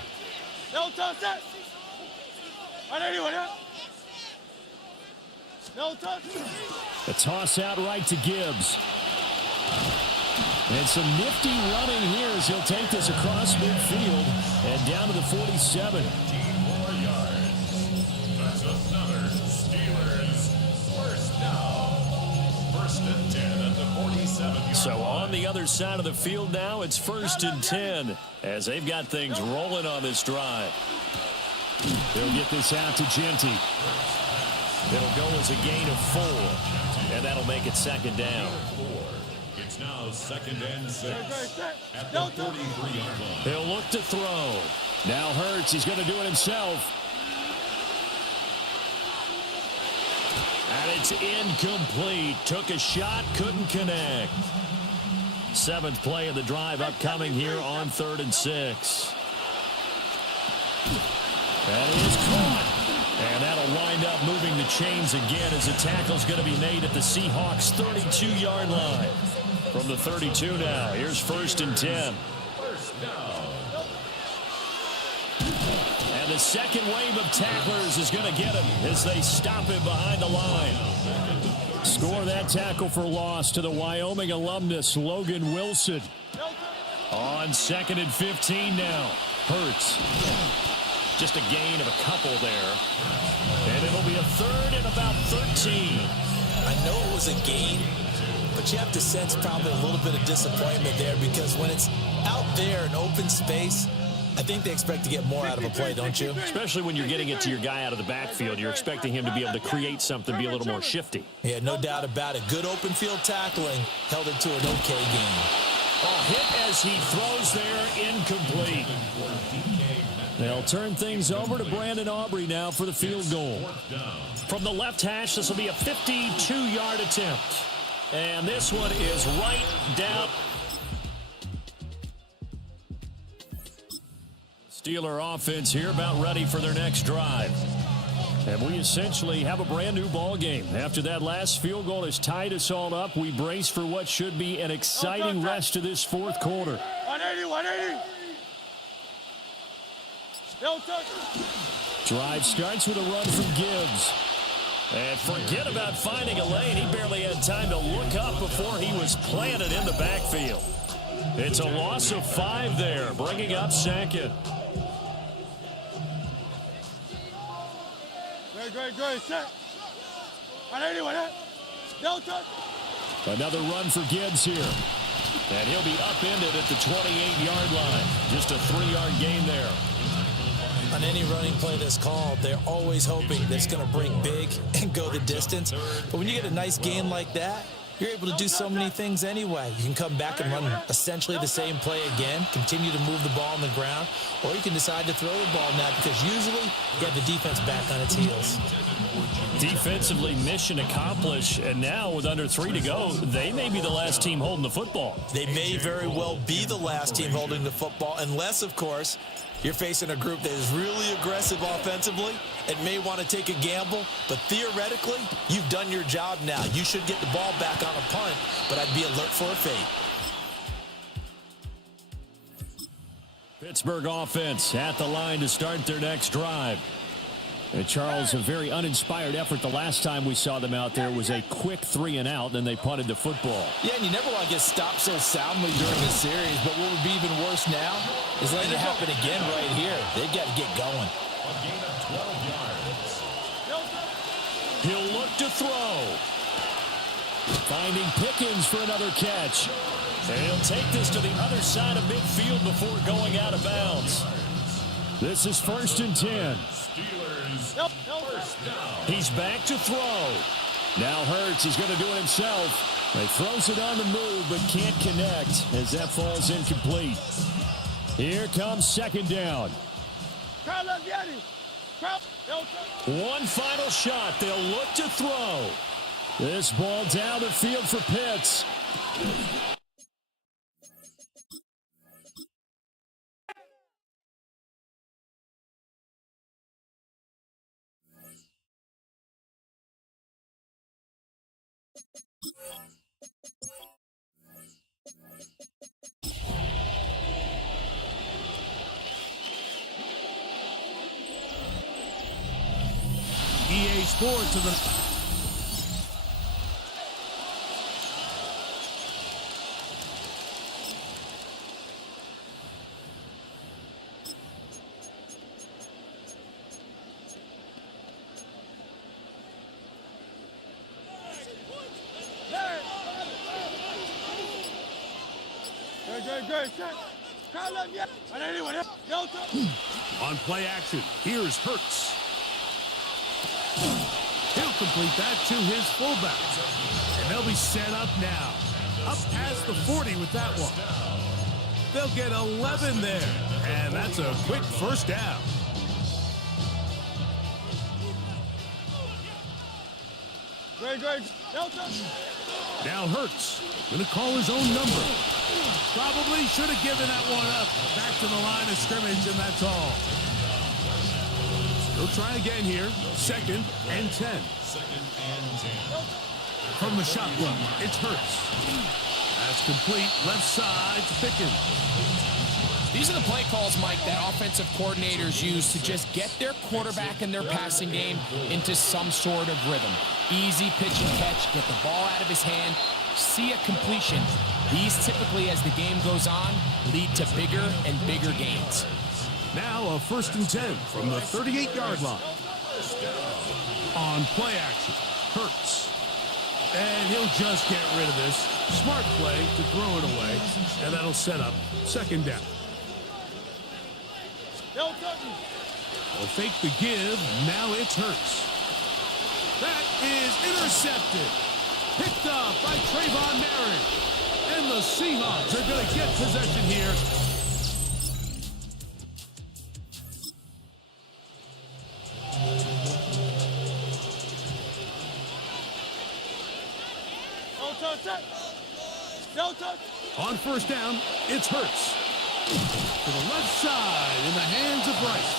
A toss out right to Gibbs. And some nifty running here as he'll take this across midfield and down to the 47. 4 yards. That's another Steelers 1st down. 1st and 10 at the 47-yard So line. on the other side of the field now, it's 1st and 10 as they've got things rolling on this drive. They'll get this out to Genty. It'll go as a gain of 4, and that'll make it 2nd down. It's now 2nd and 6 at the 43-yard line. He'll look to throw. Now Hurts, he's going to do it himself. And it's incomplete. Took a shot, couldn't connect. 7th play of the drive upcoming here on 3rd and 6. That is caught. And that'll wind up moving the chains again as the tackle's going to be made at the Seahawks 32-yard line. From the 32 now, here's 1st and 10. And the second wave of tacklers is going to get him as they stop him behind the line. Score that tackle for loss to the Wyoming alumnus, Logan Wilson. On 2nd and 15 now. Hurts. Just a gain of a couple there. And it'll be a 3rd and about 13. I know it was a gain, but you have to sense probably a little bit of disappointment there because when it's out there in open space, I think they expect to get more out of a play, don't you? Especially when you're getting it to your guy out of the backfield. You're expecting him to be able to create something, be a little more shifty. Yeah, no doubt about it. Good open field tackling held it to an okay game. A hit as he throws there, incomplete. They'll turn things over to Brandon Aubrey now for the field goal. From the left hash, this will be a 52-yard attempt. And this one is right down. Steeler offense here about ready for their next drive. And we essentially have a brand new ball game. After that last field goal has tied us all up, we brace for what should be an exciting rest of this fourth quarter. 180. Drive starts with a run from Gibbs. And forget about finding a lane. He barely had time to look up before he was planted in the backfield. It's a loss of 5 there, bringing up second. Great. Set. 180. Delta. Another run for Gibbs here. And he'll be upended at the 28-yard line. Just a 3-yard gain there. On any running play that's called, they're always hoping that it's going to break big and go the distance. But when you get a nice gain like that, you're able to do so many things anyway. You can come back and run essentially the same play again, continue to move the ball on the ground, or you can decide to throw the ball now because usually you have the defense back on its heels. Defensively, mission accomplished, and now with under 3 to go, they may be the last team holding the football. They may very well be the last team holding the football, unless, of course, you're facing a group that is really aggressive offensively and may want to take a gamble, but theoretically, you've done your job now. You should get the ball back on a punt, but I'd be alert for a fade. Pittsburgh offense at the line to start their next drive. And Charles, a very uninspired effort the last time we saw them out there was a quick 3-and-out, then they punted the football. Yeah, and you never want to get stopped so soundly during the series, but what would be even worse now is letting it happen again right here. They've got to get going. A gain of 12 yards. He'll look to throw. Finding Pickens for another catch. And he'll take this to the other side of midfield before going out of bounds. This is 1st and 10. Steelers first down. He's back to throw. Now Hurts is going to do it himself. He throws it on the move but can't connect as that falls incomplete. Here comes 2nd down. One final shot. They'll look to throw. This ball down the field for Pitts. EA Sports of the... On play action, here's Hurts. He'll complete that to his fullback. And they'll be set up now. Up past the 40 with that one. They'll get 11 there. And that's a quick first down. Now Hurts going to call his own number. Probably should have given that one up. Back to the line of scrimmage, and that's all. He'll try again here. 2nd and 10. From the shotgun, it's Hurts. That's complete. Left side to Pickens. These are the play calls, Mike, that offensive coordinators use to just get their quarterback and their passing game into some sort of rhythm. Easy pitch and catch, get the ball out of his hand, see a completion. These typically, as the game goes on, lead to bigger and bigger gains. Now a 1st and 10 from the 38-yard line. On play action, Hurts. And he'll just get rid of this. Smart play to throw it away, and that'll set up second down. They'll fake the give. Now it's Hurts. That is intercepted. Picked up by Trayvon Merritt. And the Seahawks are going to get possession here. On first down, it's Hurts. To the left side in the hands of Rice.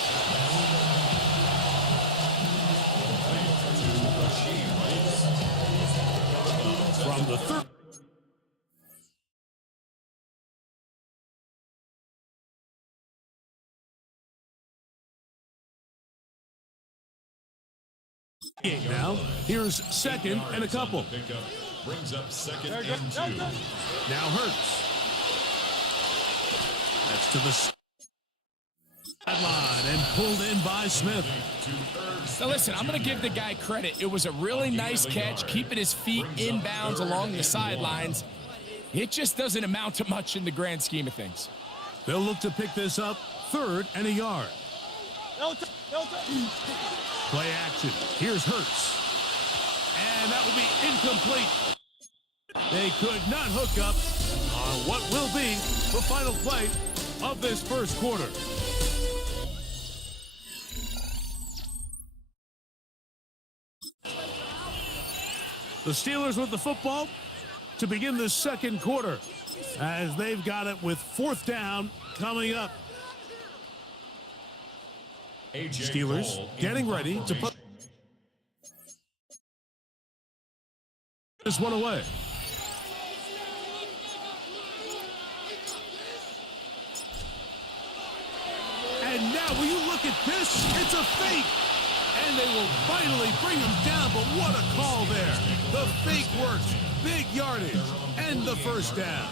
From the third. Now, here's second and a couple. Brings up second and 2. Now Hurts. That's to the sideline and pulled in by Smith. Now listen, I'm going to give the guy credit. It was a really nice catch, keeping his feet in bounds along the sidelines. It just doesn't amount to much in the grand scheme of things. They'll look to pick this up, third and a yard. Play action. Here's Hurts. And that will be incomplete. They could not hook up on what will be the final play of this first quarter. The Steelers with the football to begin the second quarter as they've got it with fourth down coming up. Steelers getting ready to put this one away. And now, will you look at this? It's a fake. And they will finally bring him down, but what a call there. The fake works. Big yardage. And the first down.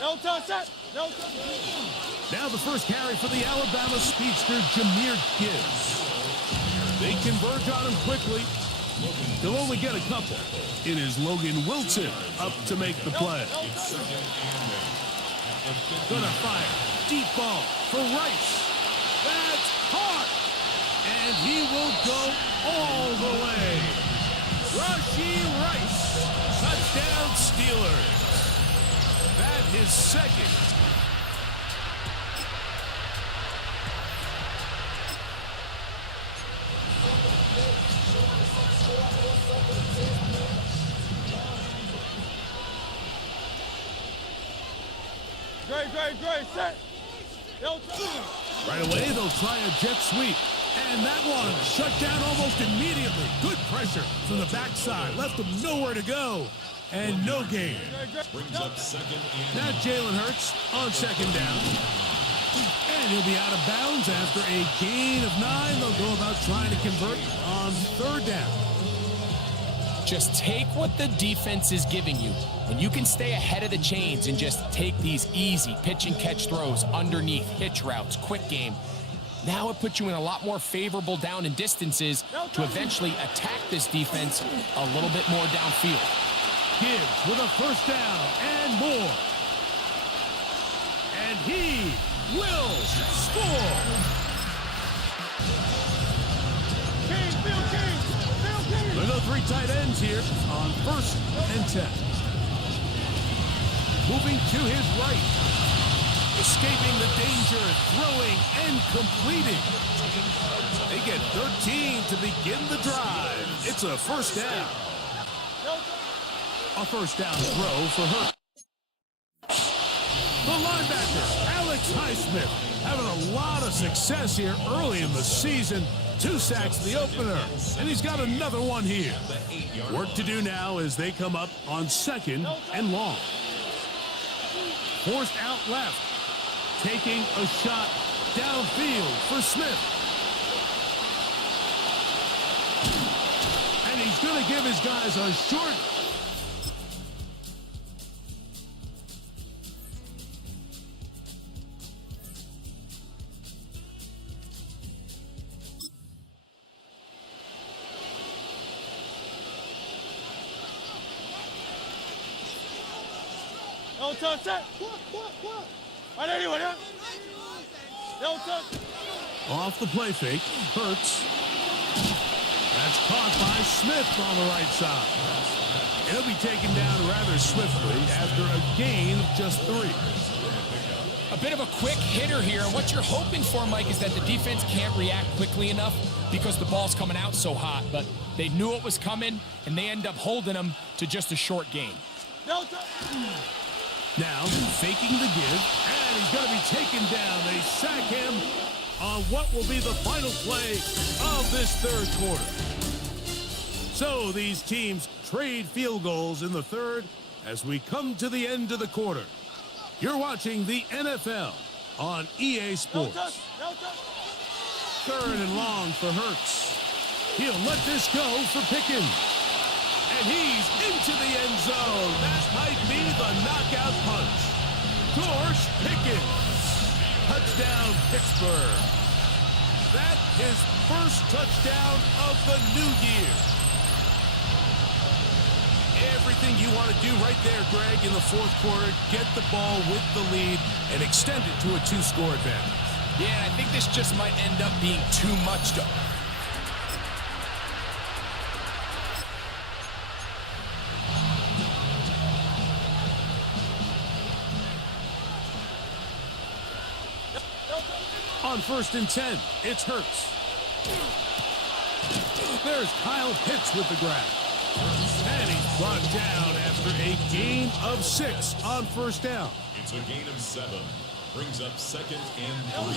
Now the first carry for the Alabama speedster, Jahmyr Gibbs. They converge on him quickly. He'll only get a couple. It is Logan Wilson up to make the play. Gonna fire. Deep ball for Rice. That's hard. And he will go all the way. Rashee Rice. Touchdown Steelers. That is second. Great, set. Right away, they'll try a jet sweep. And that one shut down almost immediately. Good pressure from the backside. Left them nowhere to go. And no gain. Brings up second and now Jalen Hurts on second down. And he'll be out of bounds after a gain of 9. They'll go about trying to convert on third down. Just take what the defense is giving you. When you can stay ahead of the chains and just take these easy pitch and catch throws underneath, hitch routes, quick game, now it puts you in a lot more favorable down and distances to eventually attack this defense a little bit more downfield. Gibbs with a first down and more. And he will score. There go 3 tight ends here on first and 10. Moving to his right. Escaping the danger, throwing and completing. They get 13 to begin the drive. It's a first down. A first down throw for her. The linebacker, Alex Highsmith, having a lot of success here early in the season. 2 sacks in the opener, and he's got another one here. Work to do now as they come up on second and long. Forced out left. Taking a shot downfield for Smith. And he's going to give his guys a short. Off the play fake, Hurts. That's caught by Smith on the right side. He'll be taken down rather swiftly after a gain of just 3. A bit of a quick hitter here. What you're hoping for, Mike, is that the defense can't react quickly enough because the ball's coming out so hot. But they knew it was coming, and they end up holding them to just a short gain. Now, faking the give, and he's going to be taken down. They sack him on what will be the final play of this third quarter. So these teams trade field goals in the third as we come to the end of the quarter. You're watching the NFL on EA Sports. Third and long for Hurts. He'll let this go for Pickens. And he's into the end zone. That might be the knockout punch. George Pickens. Touchdown, Pittsburgh. That's his first touchdown of the new year. Everything you want to do right there, Greg, in the fourth quarter, get the ball with the lead and extend it to a 2-score advantage. Yeah, I think this just might end up being too much to... On 1st and 10, it's Hurts. There's Kyle Pitts with the grab. And he's brought down after a gain of 6 on first down. It's a gain of 7. Brings up 2nd and 3.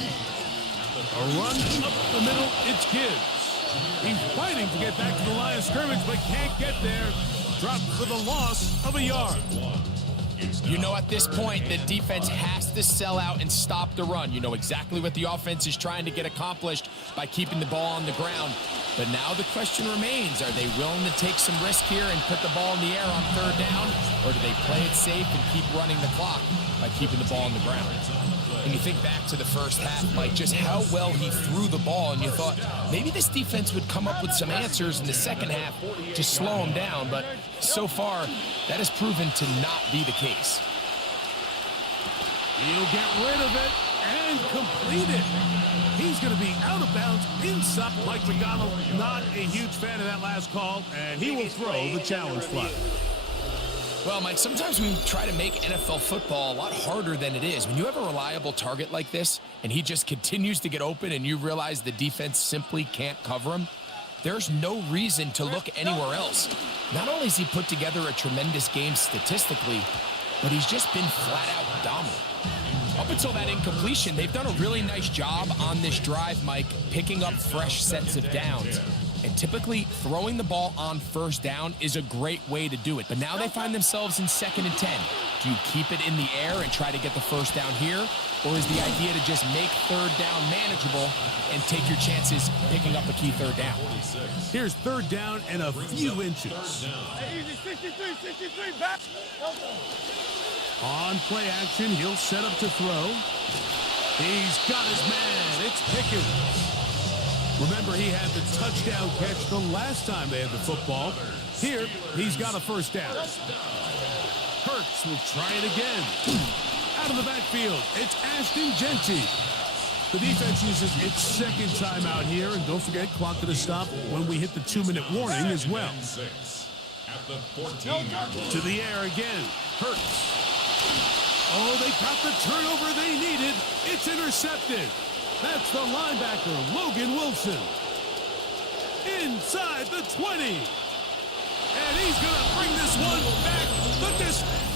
A run up the middle, it's Gibbs. He's fighting to get back to the line of scrimmage, but can't get there. Dropped for the loss of a yard. You know, at this point, the defense has to sell out and stop the run. You know exactly what the offense is trying to get accomplished by keeping the ball on the ground. But now the question remains, are they willing to take some risk here and put the ball in the air on third down? Or do they play it safe and keep running the clock by keeping the ball on the ground? And you think back to the first half, Mike, just how well he threw the ball, and you thought maybe this defense would come up with some answers in the second half to slow him down, but so far, that has proven to not be the case. He'll get rid of it and complete it. He's going to be out of bounds inside. Mike McDonald, not a huge fan of that last call, and he will throw the challenge flag. Well, Mike, sometimes we try to make NFL football a lot harder than it is. When you have a reliable target like this, and he just continues to get open, and you realize the defense simply can't cover him, there's no reason to look anywhere else. Not only has he put together a tremendous game statistically, but he's just been flat-out dominant. Up until that incompletion, they've done a really nice job on this drive, Mike, picking up fresh sets of downs. And typically, throwing the ball on first down is a great way to do it. But now they find themselves in 2nd and 10. Do you keep it in the air and try to get the first down here? Or is the idea to just make third down manageable and take your chances picking up a key third down? Here's third down and a few inches. On play action, he'll set up to throw. He's got his man. It's Pickens. Remember, he had the touchdown catch the last time they had the football. Here, he's got a first down. Hurts will try it again. Out of the backfield, it's Ashton Genty. The defense uses its second timeout here, and don't forget, clock to the stop when we hit the 2-minute warning as well. At the 14-yard line. To the air again, Hurts. Oh, they got the turnover they needed. It's intercepted. That's the linebacker, Logan Wilson. Inside the 20. And he's going to bring this one back the distance.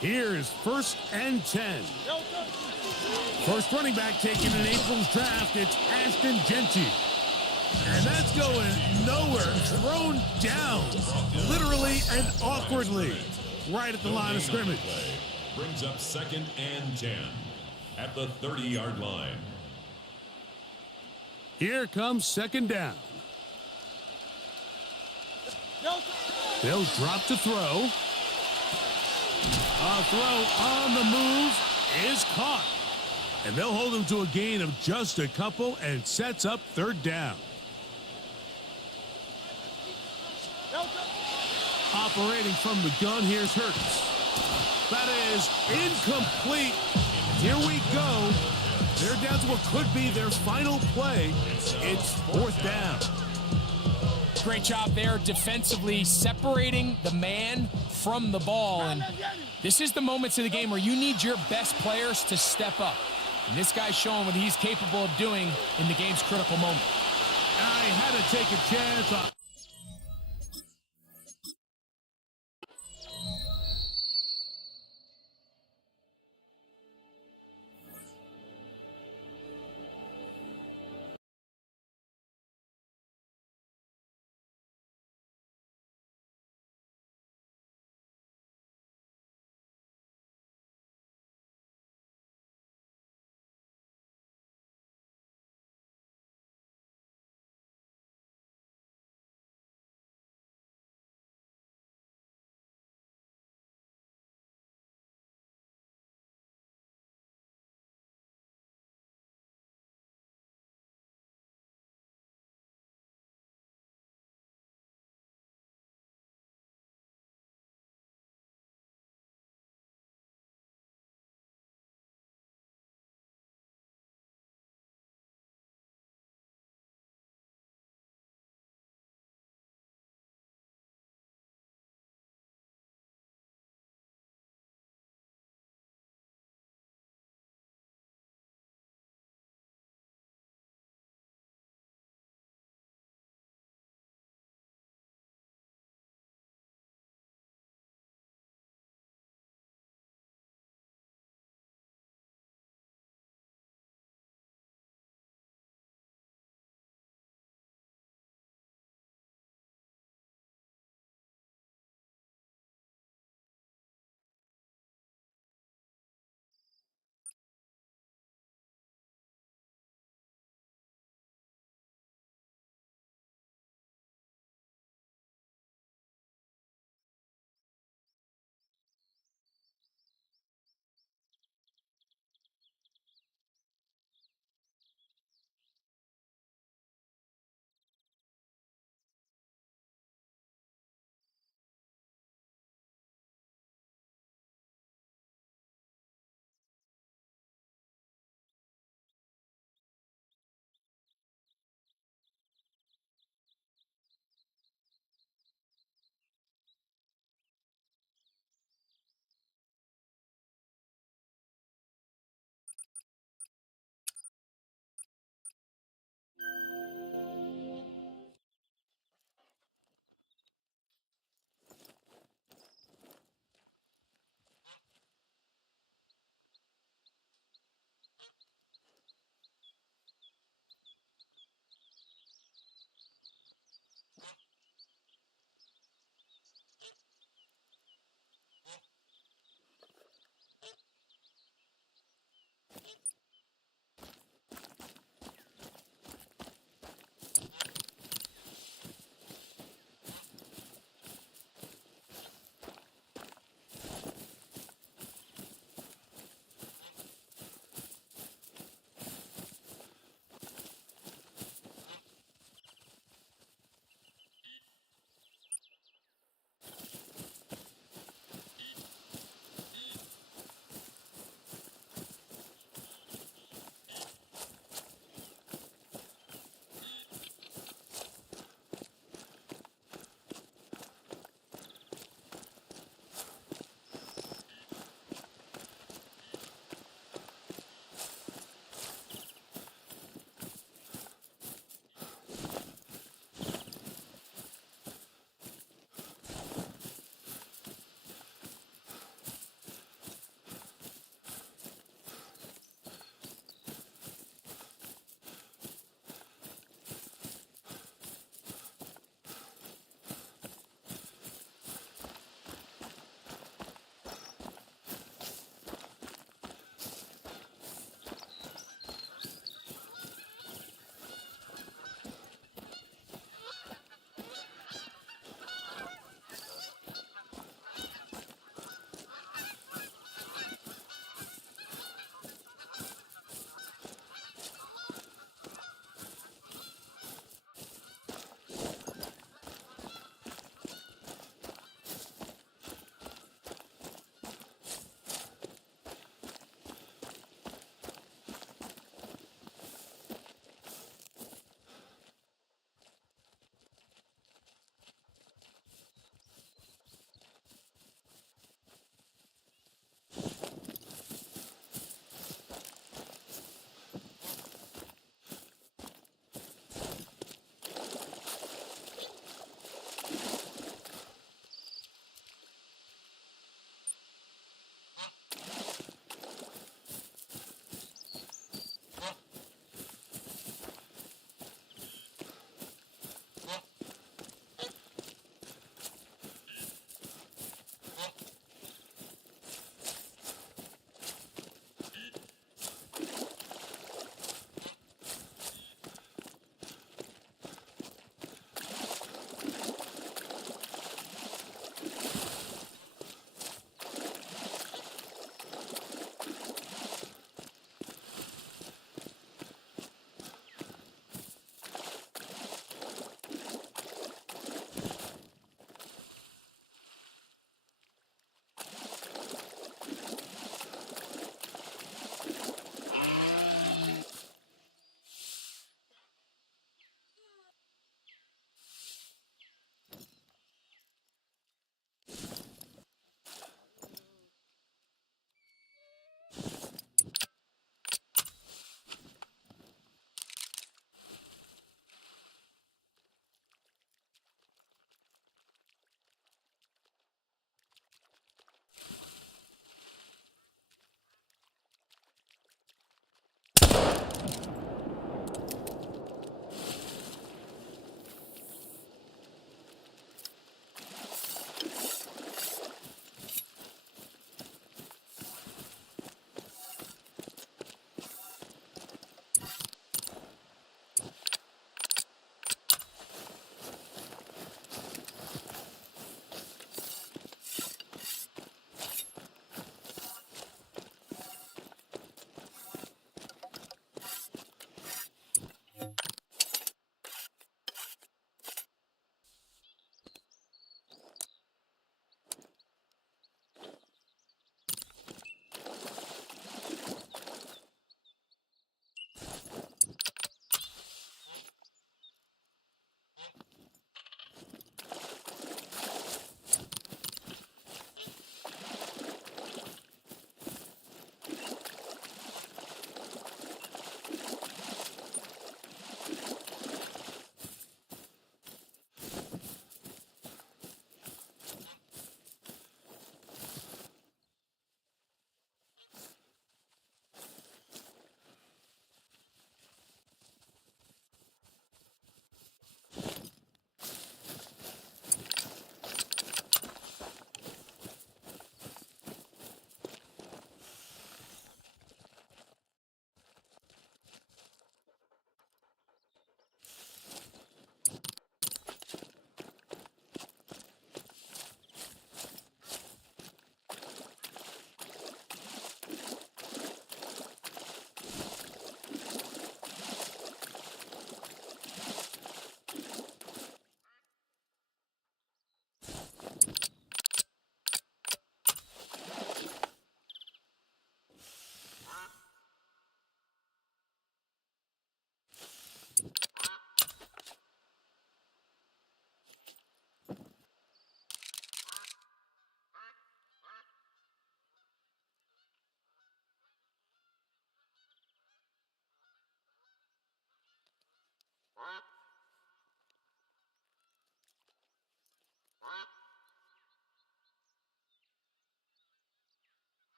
Here's 1st and 10. First running back taken in April's draft, it's Ashton Genty. And that's going nowhere. Thrown down, literally and awkwardly, right at the line of scrimmage. Brings up 2nd and 10 at the 30-yard line. Here comes 2nd down. They'll drop to throw. A throw on the move is caught. And they'll hold him to a gain of just a couple and sets up third down. operating from the gun. Here's Hurts. That is incomplete. Here we go. They're down to what could be their final play. It's 4th down. Great job there defensively, separating the man from the ball. And this is the moments of the game where you need your best players to step up. And this guy's showing what he's capable of doing in the game's critical moment. I had to take a chance on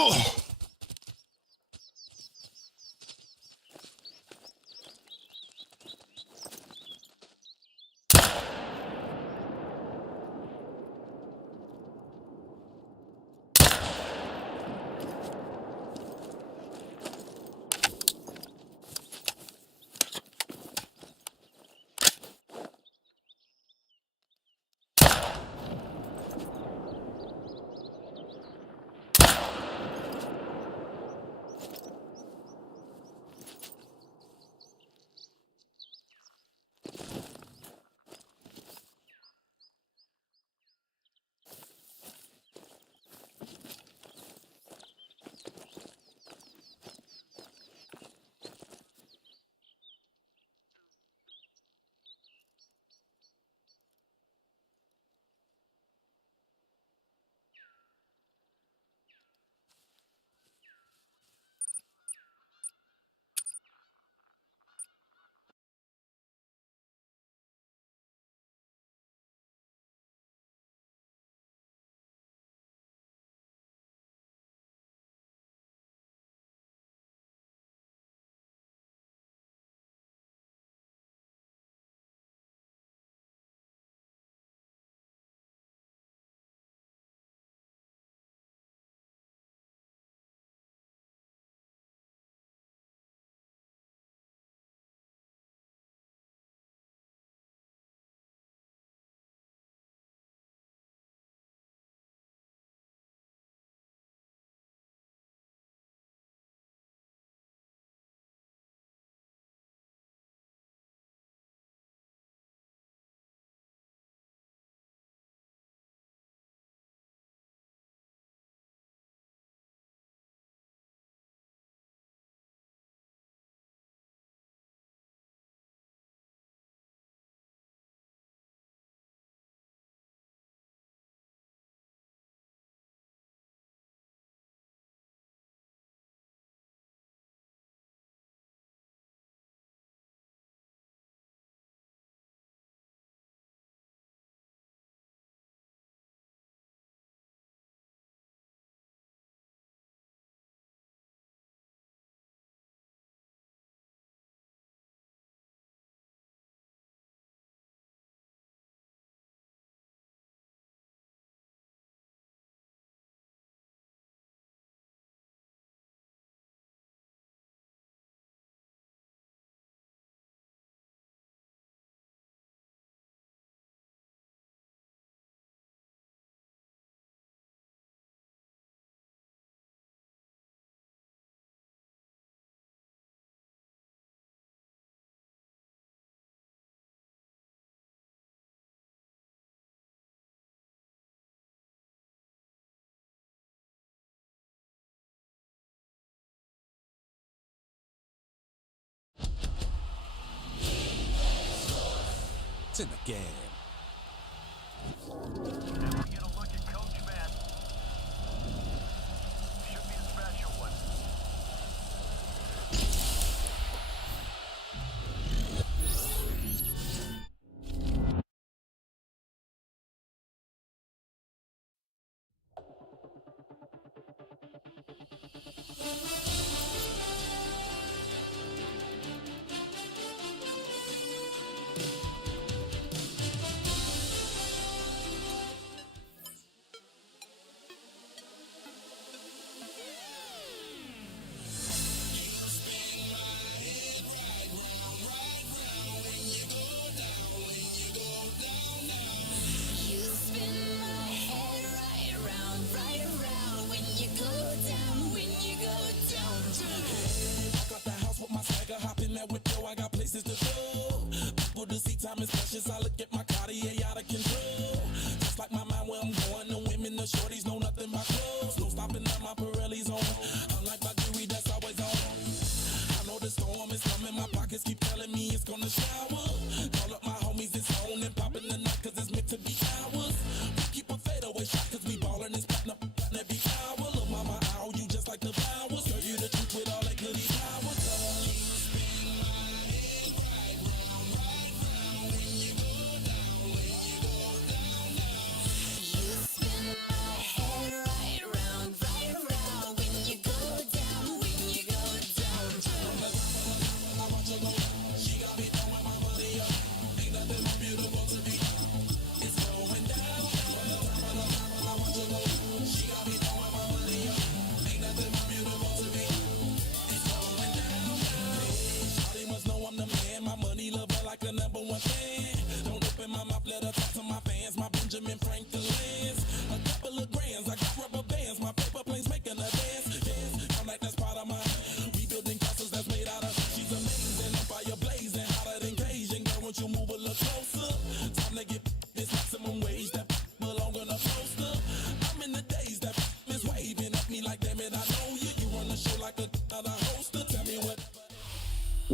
Oh. It's in the game. Now we get a look at Coach Matt. Should be a special one.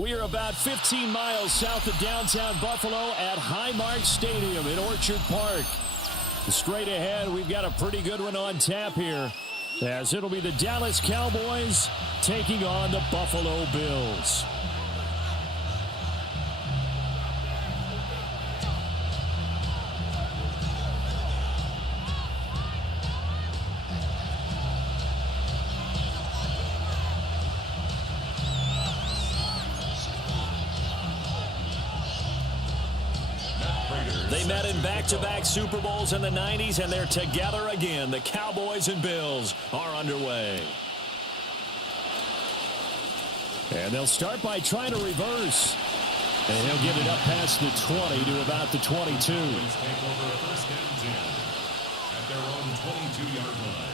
We are about 15 miles south of downtown Buffalo at Highmark Stadium in Orchard Park. Straight ahead, we've got a pretty good one on tap here, as it'll be the Dallas Cowboys taking on the Buffalo Bills. They met in back-to-back Super Bowls in the 90s, and they're together again. The Cowboys and Bills are underway. And they'll start by trying to reverse. And he'll get it up past the 20 to about the 22. Take over first and 10 at their own 22-yard line.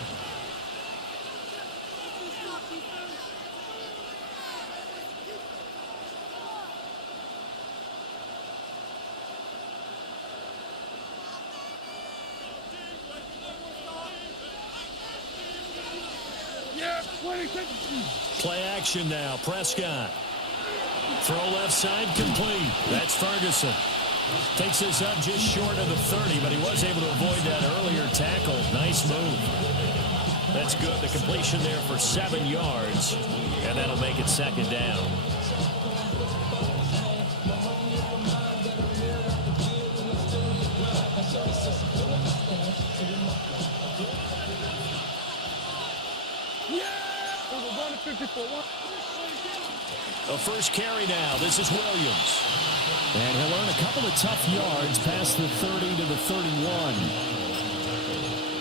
Play action now. Prescott. Throw left side complete. That's Ferguson. Takes this up just short of the 30, but he was able to avoid that earlier tackle. Nice move. That's good. The completion there for 7 yards, and that'll make it second down. A first carry now. This is Williams. And he'll earn a couple of tough yards past the 30 to the 31.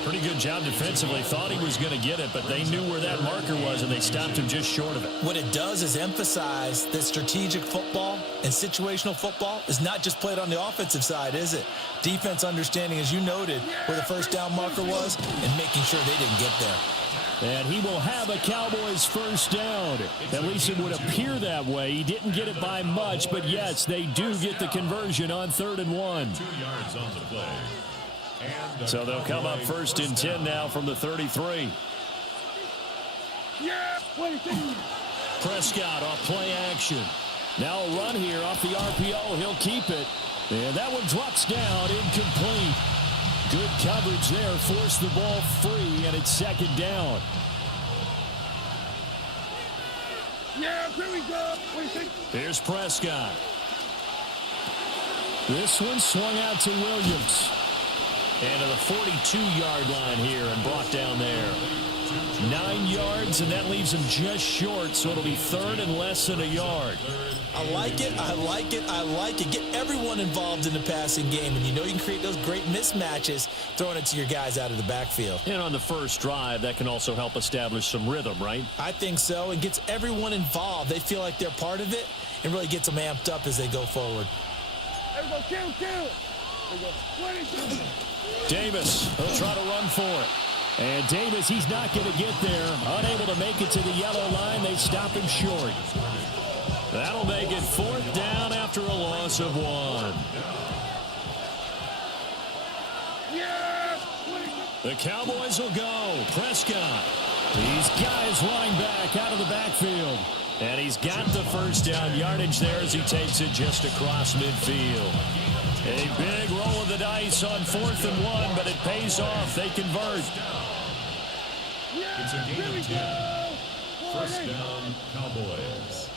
Pretty good job defensively. Thought he was going to get it, but they knew where that marker was, and they stopped him just short of it. What it does is emphasize that strategic football and situational football is not just played on the offensive side, is it? Defense understanding, as you noted, where the first down marker was and making sure they didn't get there. And he will have a Cowboys first down. At least it would appear that way. He didn't get it by much, but yes, they do get the conversion on 3rd and 1. 2 yards on the play. And so they'll come up first and 10 now from the 33. Prescott off play action. Now a run here off the RPO. He'll keep it. And that one drops down, incomplete. Good coverage there, forced the ball free, and it's second down. Yeah, here we go. Here's Prescott. This one swung out to Williams. And to the 42-yard line here and brought down there. 9 yards, and that leaves him just short, so it'll be 3rd and less than a yard. I like it, I like it, I like it. Get everyone involved in the passing game, and you know you can create those great mismatches throwing it to your guys out of the backfield. And on the first drive, that can also help establish some rhythm, right? I think so. It gets everyone involved. They feel like they're part of it and really gets them amped up as they go forward. Everybody, kill. Davis, he'll try to run for it. And Davis, he's not going to get there. Unable to make it to the yellow line. They stop him short. That'll make it 4th down after a loss of 1. The Cowboys will go. Prescott. These guys running back out of the backfield. And he's got the first down yardage there as he takes it just across midfield. A big roll of the dice on 4th and 1, but it pays off. They convert. It's a gain of 10. First down, Cowboys.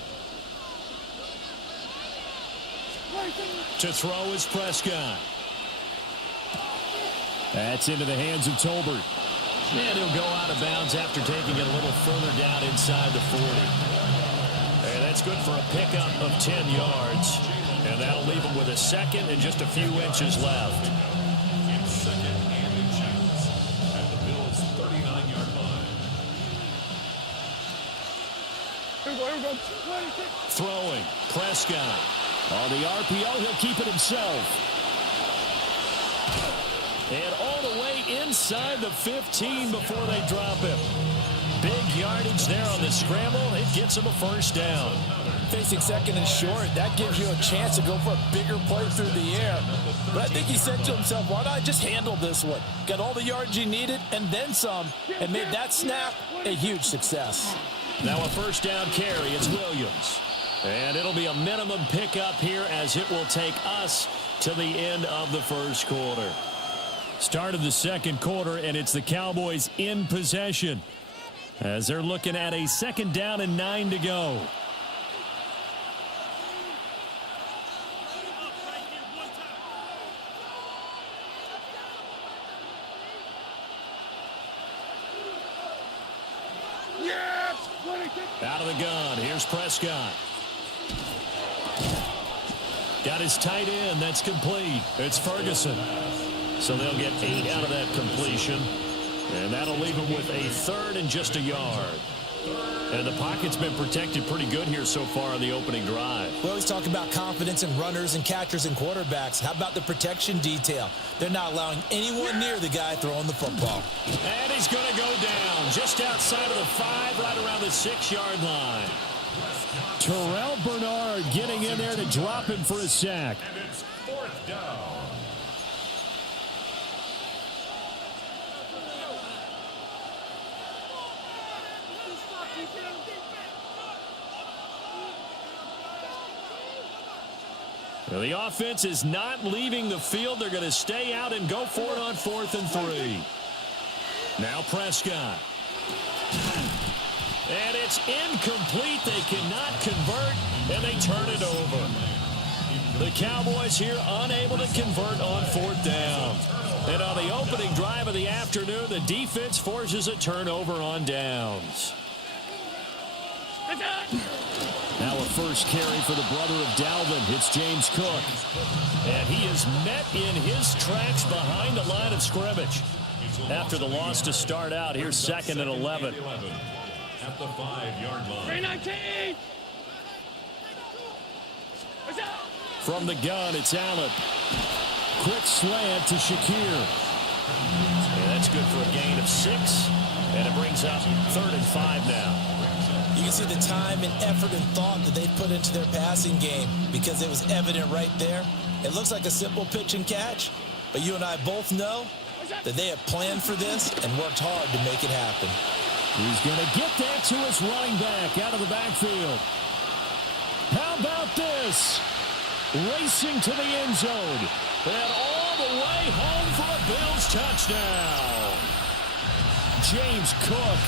To throw is Prescott. That's into the hands of Tolbert. And he'll go out of bounds after taking it a little further down inside the 40. And that's good for a pickup of 10 yards. And that'll leave him with a second and just a few inches left. In second and inches at the Bills' 39-yard line. Throwing. Prescott. On the RPO, he'll keep it himself. And all the way inside the 15 before they drop him. Big yardage there on the scramble. It gets him a first down. Facing second and short, that gives you a chance to go for a bigger play through the air. But I think he said to himself, why not just handle this one? Got all the yards he needed and then some, and made that snap a huge success. Now a first down carry. It's Williams. And it'll be a minimum pickup here as it will take us to the end of the first quarter. Start of the second quarter, and it's the Cowboys in possession as they're looking at a 2nd down and 9 to go. Out of the gun, here's Prescott. Got his tight end, that's complete. It's Ferguson. So they'll get 8 out of that completion. And that'll leave them with a 3rd and just a yard. And the pocket's been protected pretty good here so far on the opening drive. We always talk about confidence in runners and catchers and quarterbacks. How about the protection detail? They're not allowing anyone near the guy throwing the football. And he's going to go down just outside of the 5, right around the 6-yard line. Terrell Bernard getting in there to drop him for a sack. And it's 4th down. The offense is not leaving the field. They're going to stay out and go for it on 4th and 3. Now Prescott. And it's incomplete. They cannot convert, and they turn it over. The Cowboys here unable to convert on 4th down. And on the opening drive of the afternoon, the defense forces a turnover on downs. Now a first carry for the brother of Dalvin. It's James Cook. And he is met in his tracks behind the line of scrimmage. After the loss to start out, here's 2nd and 11. At the 5-yard line. 319! From the gun, it's Allen. Quick slant to Shakir. Yeah, that's good for a gain of 6. And it brings up 3rd and 5 now. You can see the time and effort and thought that they put into their passing game because it was evident right there. It looks like a simple pitch and catch, but you and I both know that they have planned for this and worked hard to make it happen. He's going to get that to his running back out of the backfield. How about this? Racing to the end zone. And all the way home for a Bills touchdown. James Cook,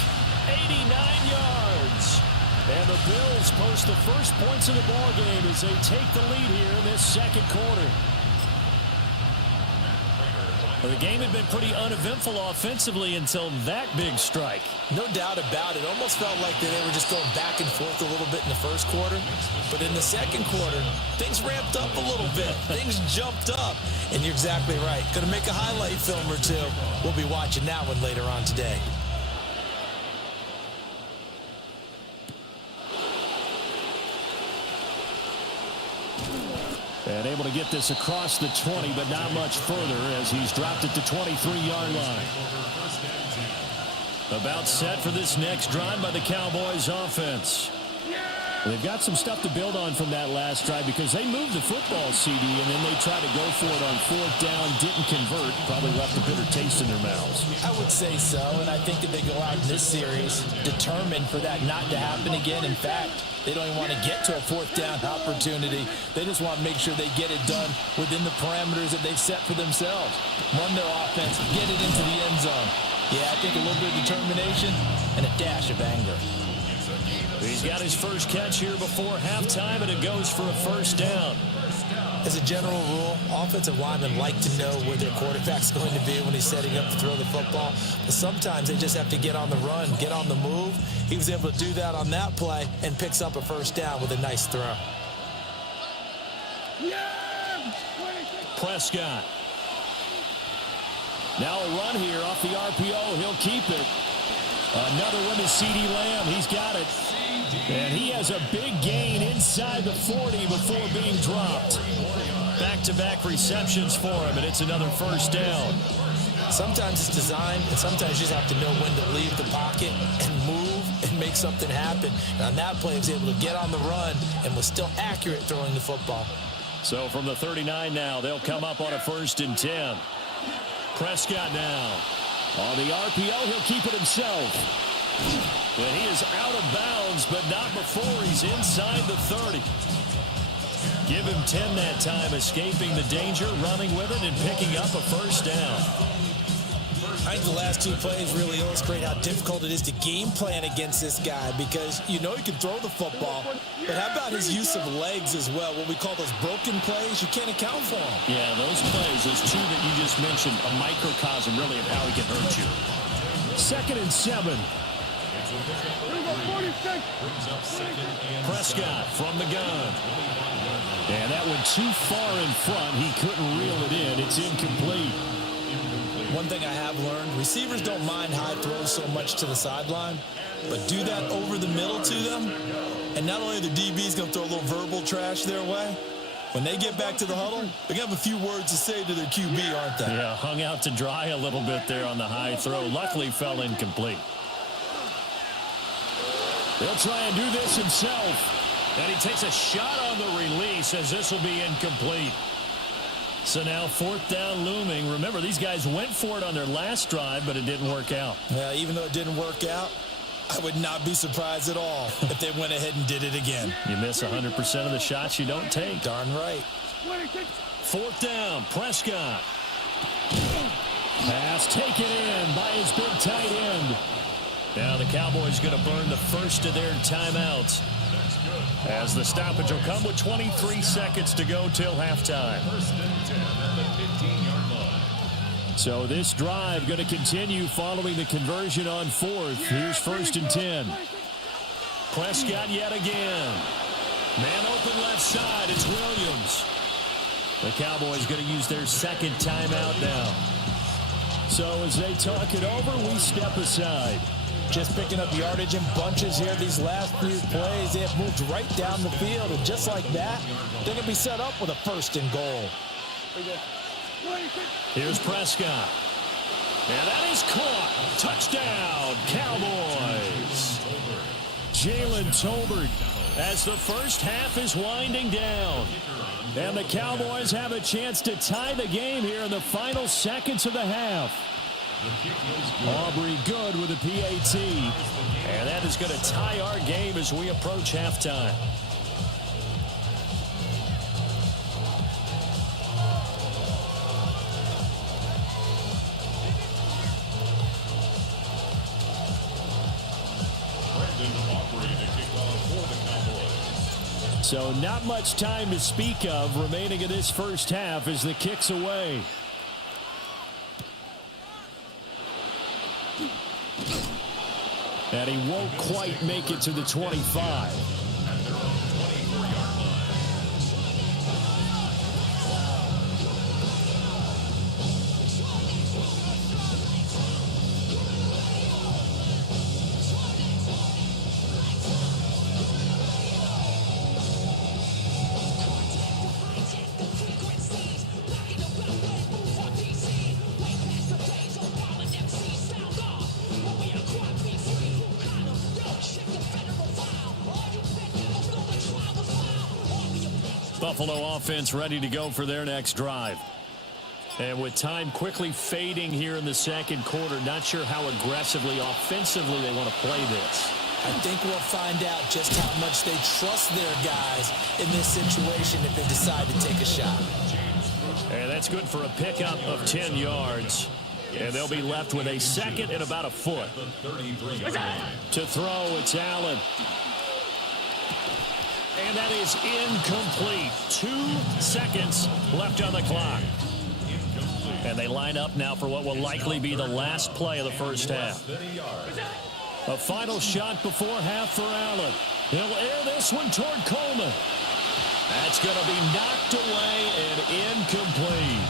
89 yards. And the Bills post the first points of the ball game as they take the lead here in this second quarter. Well, the game had been pretty uneventful offensively until that big strike. No doubt about it. Almost felt like they were just going back and forth a little bit in the first quarter. But in the second quarter, things ramped up a little bit. Things jumped up. And you're exactly right. Going to make a highlight film or two. We'll be watching that one later on today. And able to get this across the 20, but not much further as he's dropped it to 23-yard line. About set for this next drive by the Cowboys offense. They've got some stuff to build on from that last drive because they moved the football, CD, and then they tried to go for it on 4th down, didn't convert, probably left a bitter taste in their mouths. I would say so, and I think that they go out in this series determined for that not to happen again. In fact, they don't even want to get to a 4th down opportunity. They just want to make sure they get it done within the parameters that they've set for themselves. Run their offense, get it into the end zone. Yeah, I think a little bit of determination and a dash of anger. He's got his first catch here before halftime, and it goes for a first down. As a general rule, offensive linemen like to know where their quarterback's going to be when he's setting up to throw the football. But sometimes they just have to get on the run, get on the move. He was able to do that on that play and picks up a first down with a nice throw. Prescott. Now a run here off the RPO. He'll keep it. Another one to CeeDee Lamb. He's got it. And he has a big gain inside the 40 before being dropped. Back-to-back receptions for him, and it's another first down. Sometimes it's design, and sometimes you just have to know when to leave the pocket and move and make something happen. And on that play, he was able to get on the run and was still accurate throwing the football. So from the 39 now, they'll come up on a 1st and 10. Prescott now. On the RPO, he'll keep it himself. And he is out of bounds, but not before he's inside the 30. Give him 10 that time, escaping the danger, running with it, and picking up a first down. I think the last two plays really illustrate how difficult it is to game plan against this guy, because you know he can throw the football, but how about his use of legs as well? What we call those broken plays, you can't account for them. Yeah, those plays, those two that you just mentioned, a microcosm really of how he can hurt you. 2nd and 7. Prescott from the gun. And that went too far in front. He couldn't reel it in. It's incomplete. One thing I have learned, receivers don't mind high throws so much to the sideline, but do that over the middle to them, and not only are the DBs going to throw a little verbal trash their way, when they get back to the huddle, they're going to have a few words to say to their QB, aren't they? Yeah, hung out to dry a little bit there on the high throw. Luckily fell incomplete. He'll try and do this himself. And he takes a shot on the release as this will be incomplete. So now 4th down looming. Remember, these guys went for it on their last drive, but it didn't work out. Yeah, even though it didn't work out, I would not be surprised at all if they went ahead and did it again. You miss 100% of the shots you don't take. Darn right. 4th down, Prescott. Pass taken in by his big tight end. Now the Cowboys going to burn the first of their timeouts, as the stoppage will come with 23 seconds to go till halftime. So this drive going to continue following the conversion on 4th. Here's 1st and 10. Prescott yet again. Man open left side. It's Williams. The Cowboys going to use their 2nd timeout now. So as they talk it over, we step aside. Just picking up yardage in bunches here these last few plays. They have moved right down the field, and just like that, they're going to be set up with a 1st and goal. Here's Prescott. And that is caught. Touchdown, Cowboys. Jalen Tolbert as the first half is winding down. And the Cowboys have a chance to tie the game here in the final seconds of the half. Aubrey Good with a PAT. And that is going to tie our game as we approach halftime. So not much time to speak of remaining in this first half as the kick's away. And he won't quite make it to the 25. Buffalo offense ready to go for their next drive. And with time quickly fading here in the second quarter, not sure how aggressively, offensively they want to play this. I think we'll find out just how much they trust their guys in this situation if they decide to take a shot. And that's good for a pickup of 10 yards. And they'll be left with a 2nd and about a foot. To throw, it's Allen. And that is incomplete. 2 seconds left on the clock. And they line up now for what will likely be the last play of the first half. A final shot before half for Allen. He'll air this one toward Coleman. That's going to be knocked away and incomplete.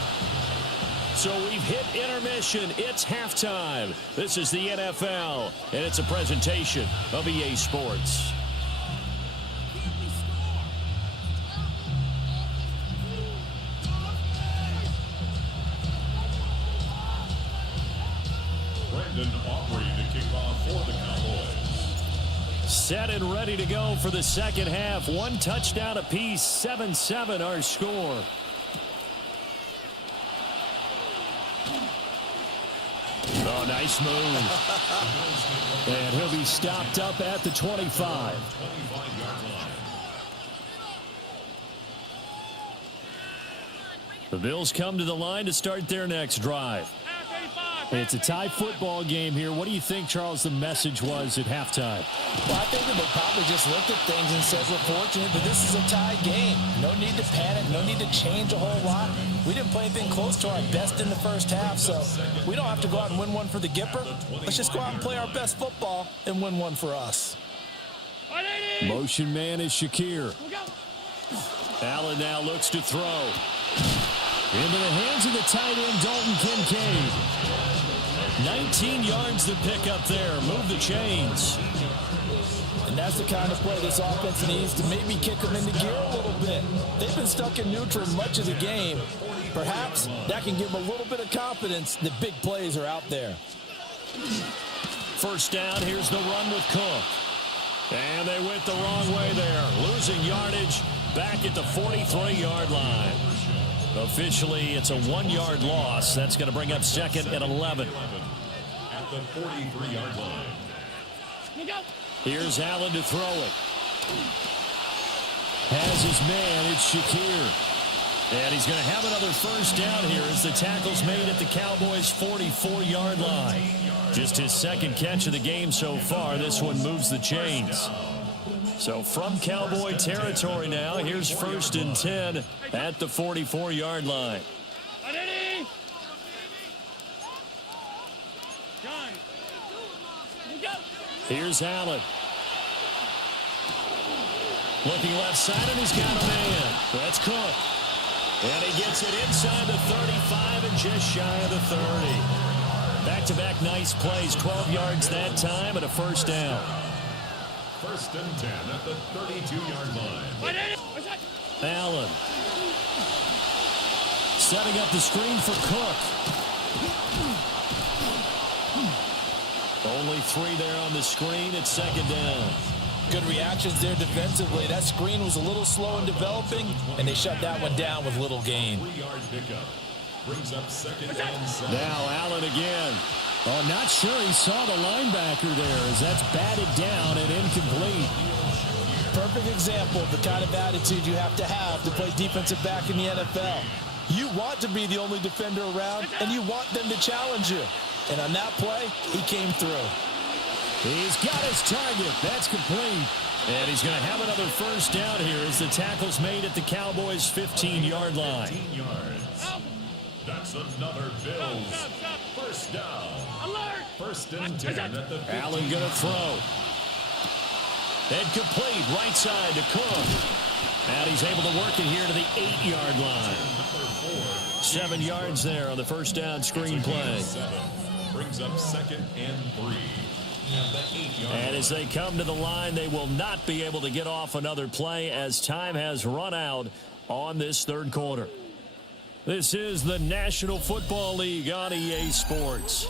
So we've hit intermission. It's halftime. This is the NFL, and it's a presentation of EA Sports. Aubrey to kick off for the Cowboys. Set and ready to go for the second half. 1 touchdown apiece, 7-7 our score. Oh, nice move. And he'll be stopped up at the 25. The Bills come to the line to start their next drive. It's a tie football game here. What do you think, Charles, the message was at halftime? Well, I think that they probably just looked at things and said, we're fortunate that this is a tie game. No need to panic. No need to change a whole lot. We didn't play anything close to our best in the first half, so we don't have to go out and win one for the Gipper. Let's just go out and play our best football and win one for us. Motion man is Shakir. Allen now looks to throw. Into the hands of the tight end, Dalton Kincaid. 19 yards to pick up there. Move the chains. And that's the kind of play this offense needs to maybe kick them into gear a little bit. They've been stuck in neutral much of the game. Perhaps that can give them a little bit of confidence that big plays are out there. First down, here's the run with Cook. And they went the wrong way there. Losing yardage back at the 43-yard line. Officially, it's a 1-yard loss. That's going to bring up second and 11. At the 43-yard line. Here's Allen to throw it. Has his man. It's Shakir. And he's going to have another first down here as the tackle's made at the Cowboys' 44-yard line. Just his second catch of the game so far. This one moves the chains. So from Cowboy territory now, here's first and 10 at the 44-yard line. Here's Allen. Looking left side, and he's got a man. That's Cook. And he gets it inside the 35 and just shy of the 30. Back-to-back nice plays, 12 yards that time and a first down. First and 10 at the 32-yard line. Allen. Setting up the screen for Cook. Only 3 there on the screen. It's second down. Good reactions there defensively. That screen was a little slow in developing, and they shut that one down with little gain. 3-yard pickup. Brings up second and 7. Now Allen again. Oh, not sure he saw the linebacker there as that's batted down and incomplete. Perfect example of the kind of attitude you have to play defensive back in the NFL. You want to be the only defender around, and you want them to challenge you. And on that play, he came through. He's got his target. That's complete. And he's going to have another first down here as the tackle's made at the Cowboys' 15-yard line. 15 yards. That's another Bills first down. First and 10 at the 15. Allen going to throw. And complete right side to Cook. And he's able to work it here to the 8-yard line. 7 yards there on the first down screen play. Brings up second and 3. And as they come to the line, they will not be able to get off another play as time has run out on this third quarter. This is the National Football League on EA Sports.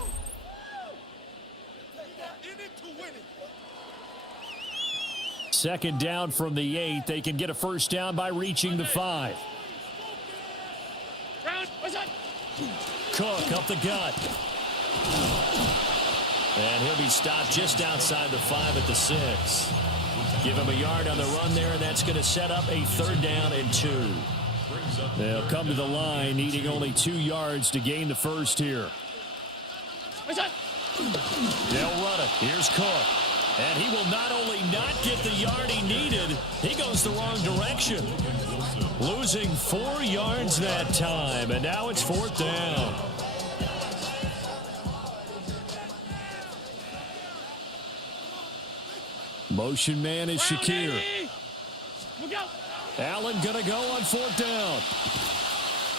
Second down from the 8. They can get a first down by reaching the 5. Cook up the gut. And he'll be stopped just outside the 5 at the 6. Give him a yard on the run there, and that's going to set up a third down and 2. They'll come to the line, needing only 2 yards to gain the first here. They'll run it. Here's Cook. And he will not only not get the yard he needed, he goes the wrong direction. Losing 4 yards that time, and now it's fourth down. Motion man is Shakir. Allen gonna go on fourth down.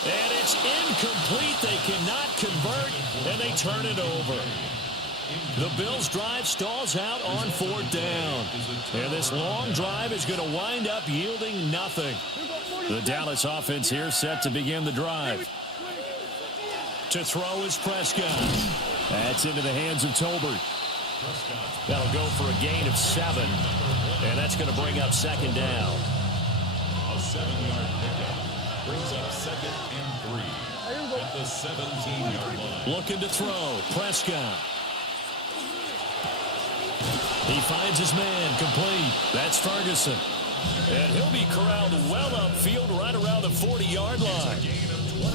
And it's incomplete. They cannot convert, and they turn it over. The Bills' drive stalls out on fourth down. And this long drive is going to wind up yielding nothing. The Dallas offense here set to begin the drive. To throw is Prescott. That's into the hands of Tolbert. That'll go for a gain of 7. And that's going to bring up second down. A 7-yard pickup brings up second and 3. At the 17-yard line. Looking to throw. Prescott. He finds his man. Complete. That's Ferguson. And he'll be corralled well upfield right around the 40-yard line.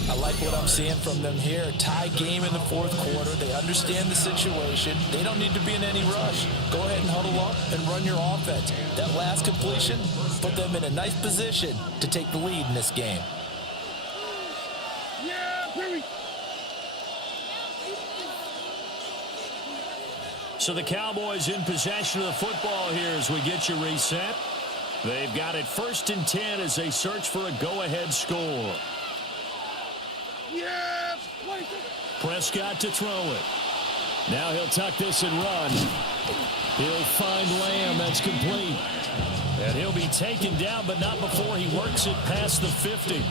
I like what I'm seeing from them here. A tie game in the fourth quarter. They understand the situation. They don't need to be in any rush. Go ahead and huddle up and run your offense. That last completion put them in a nice position to take the lead in this game. So the Cowboys in possession of the football here as we get you reset. They've got it 1st and 10 as they search for a go-ahead score. Prescott to throw it. Now he'll tuck this and run. He'll find Lamb. That's complete. And he'll be taken down, but not before he works it past the 50.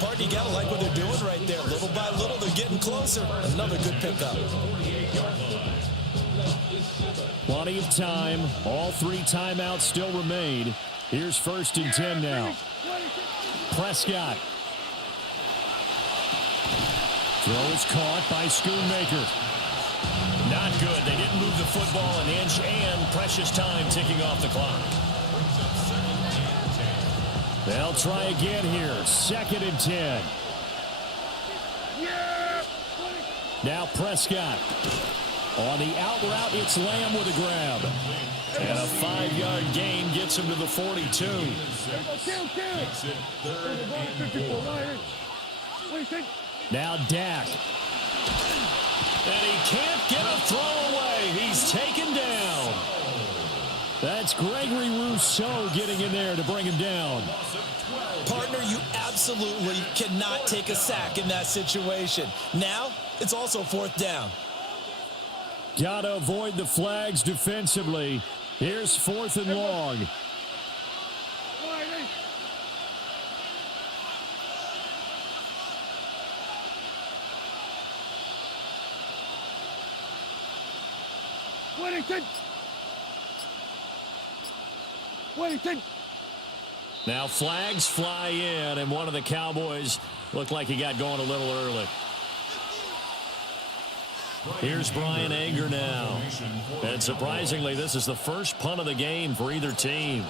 Partner, you got to like what they're doing right there. Little by little, they're getting closer. Another good pickup. Plenty of time. All 3 timeouts still remain. Here's 1st and 10 now. Prescott. Throw is caught by Schoonmaker. Not good. They didn't move the football an inch, and precious time ticking off the clock. They'll try again here. 2nd and 10. Now Prescott. On the out route, it's Lamb with a grab. And a 5-yard gain gets him to the 42. Now Dak. And he can't get a throw away. He's taken down. That's Gregory Rousseau getting in there to bring him down. Partner, you absolutely cannot take a sack in that situation. Now, it's also 4th down. Got to avoid the flags defensively. Here's 4th and long. Now flags fly in, and one of the Cowboys looked like he got going a little early. Here's Brian Anger now. And surprisingly, this is the first punt of the game for either team.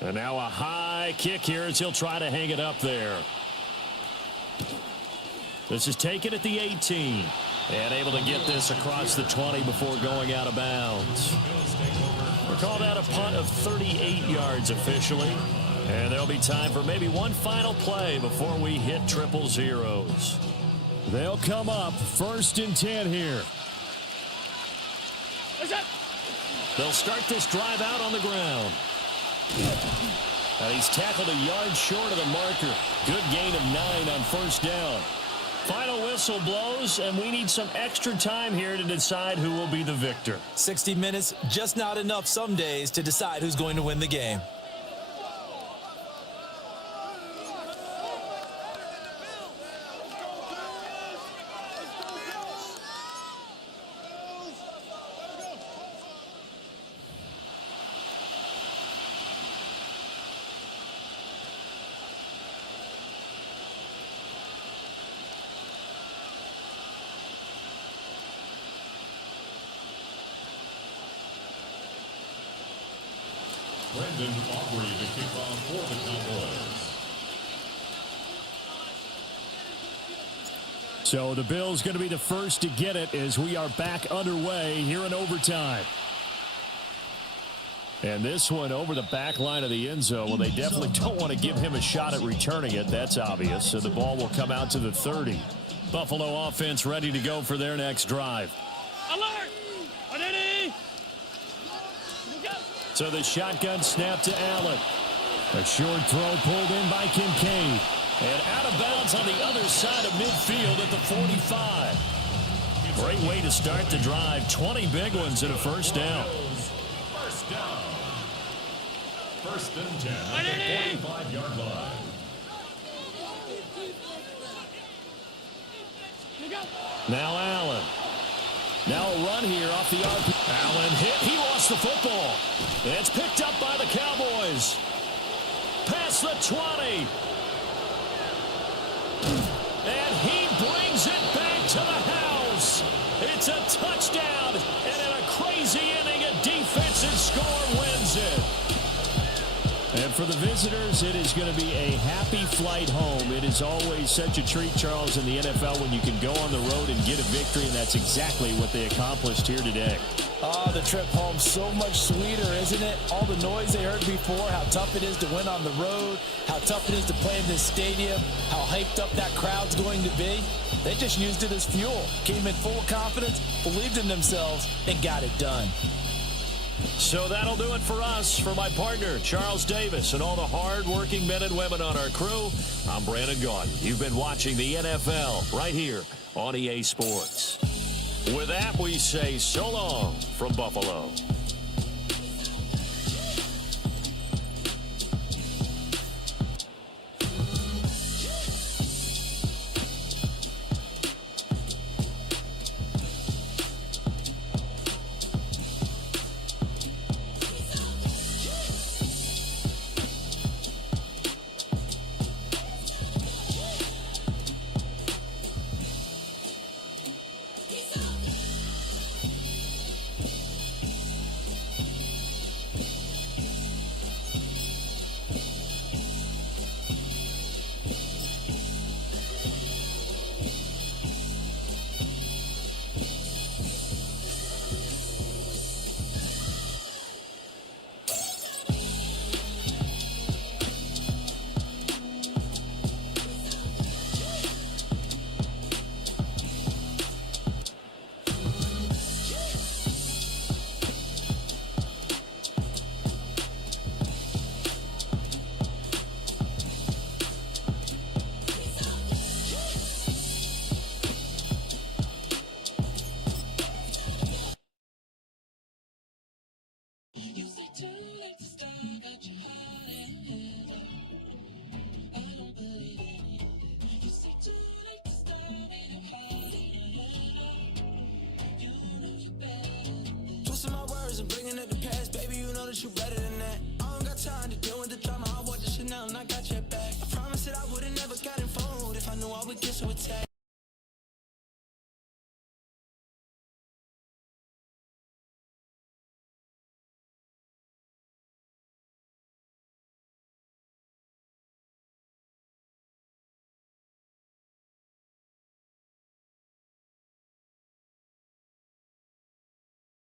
And now a high kick here as he'll try to hang it up there. This is taken at the 18. And able to get this across the 20 before going out of bounds. We'll call that a punt of 38 yards officially. And there'll be time for maybe one final play before we hit triple zeros. They'll come up 1st and 10 here. They'll start this drive out on the ground. He's tackled a yard short of the marker. Good gain of 9 on 1st down. Final whistle blows, and we need some extra time here to decide who will be the victor. 60 minutes, just not enough some days to decide who's going to win the game. Brendan Aubrey to kick off for the Cowboys. So the Bills going to be the first to get it as we are back underway here in overtime. And this one over the back line of the end zone. Well, they definitely don't want to give him a shot at returning it. That's obvious. So the ball will come out to the 30. Buffalo offense ready to go for their next drive. Alert! Identity! So the shotgun snap to Allen. A short throw pulled in by Kincaid. And out of bounds on the other side of midfield at the 45. Great way to start the drive. 20 big ones and a 1st down. First down. 1st and 10 at the 45-yard line. Now Allen. Now a run here off the RP. Allen hit. He lost the football. It's picked up by the Cowboys. Past the 20. visitors, it is going to be a happy flight home. It is always such a treat, Charles, in the NFL when you can go on the road and get a victory, and that's exactly what they accomplished here today. Oh, the trip home so much sweeter, isn't it? All the noise they heard before, how tough it is to win on the road, how tough it is to play in this stadium, how hyped up that crowd's going to be. They just used it as fuel, came in full of confidence, believed in themselves, and got it done. So that'll do it for us. For my partner, Charles Davis, and all the hard-working men and women on our crew, I'm Brandon Gaudin. You've been watching the NFL right here on EA Sports. With that, we say so long from Buffalo. Twisting my words and bringing up the past, baby, you know that you better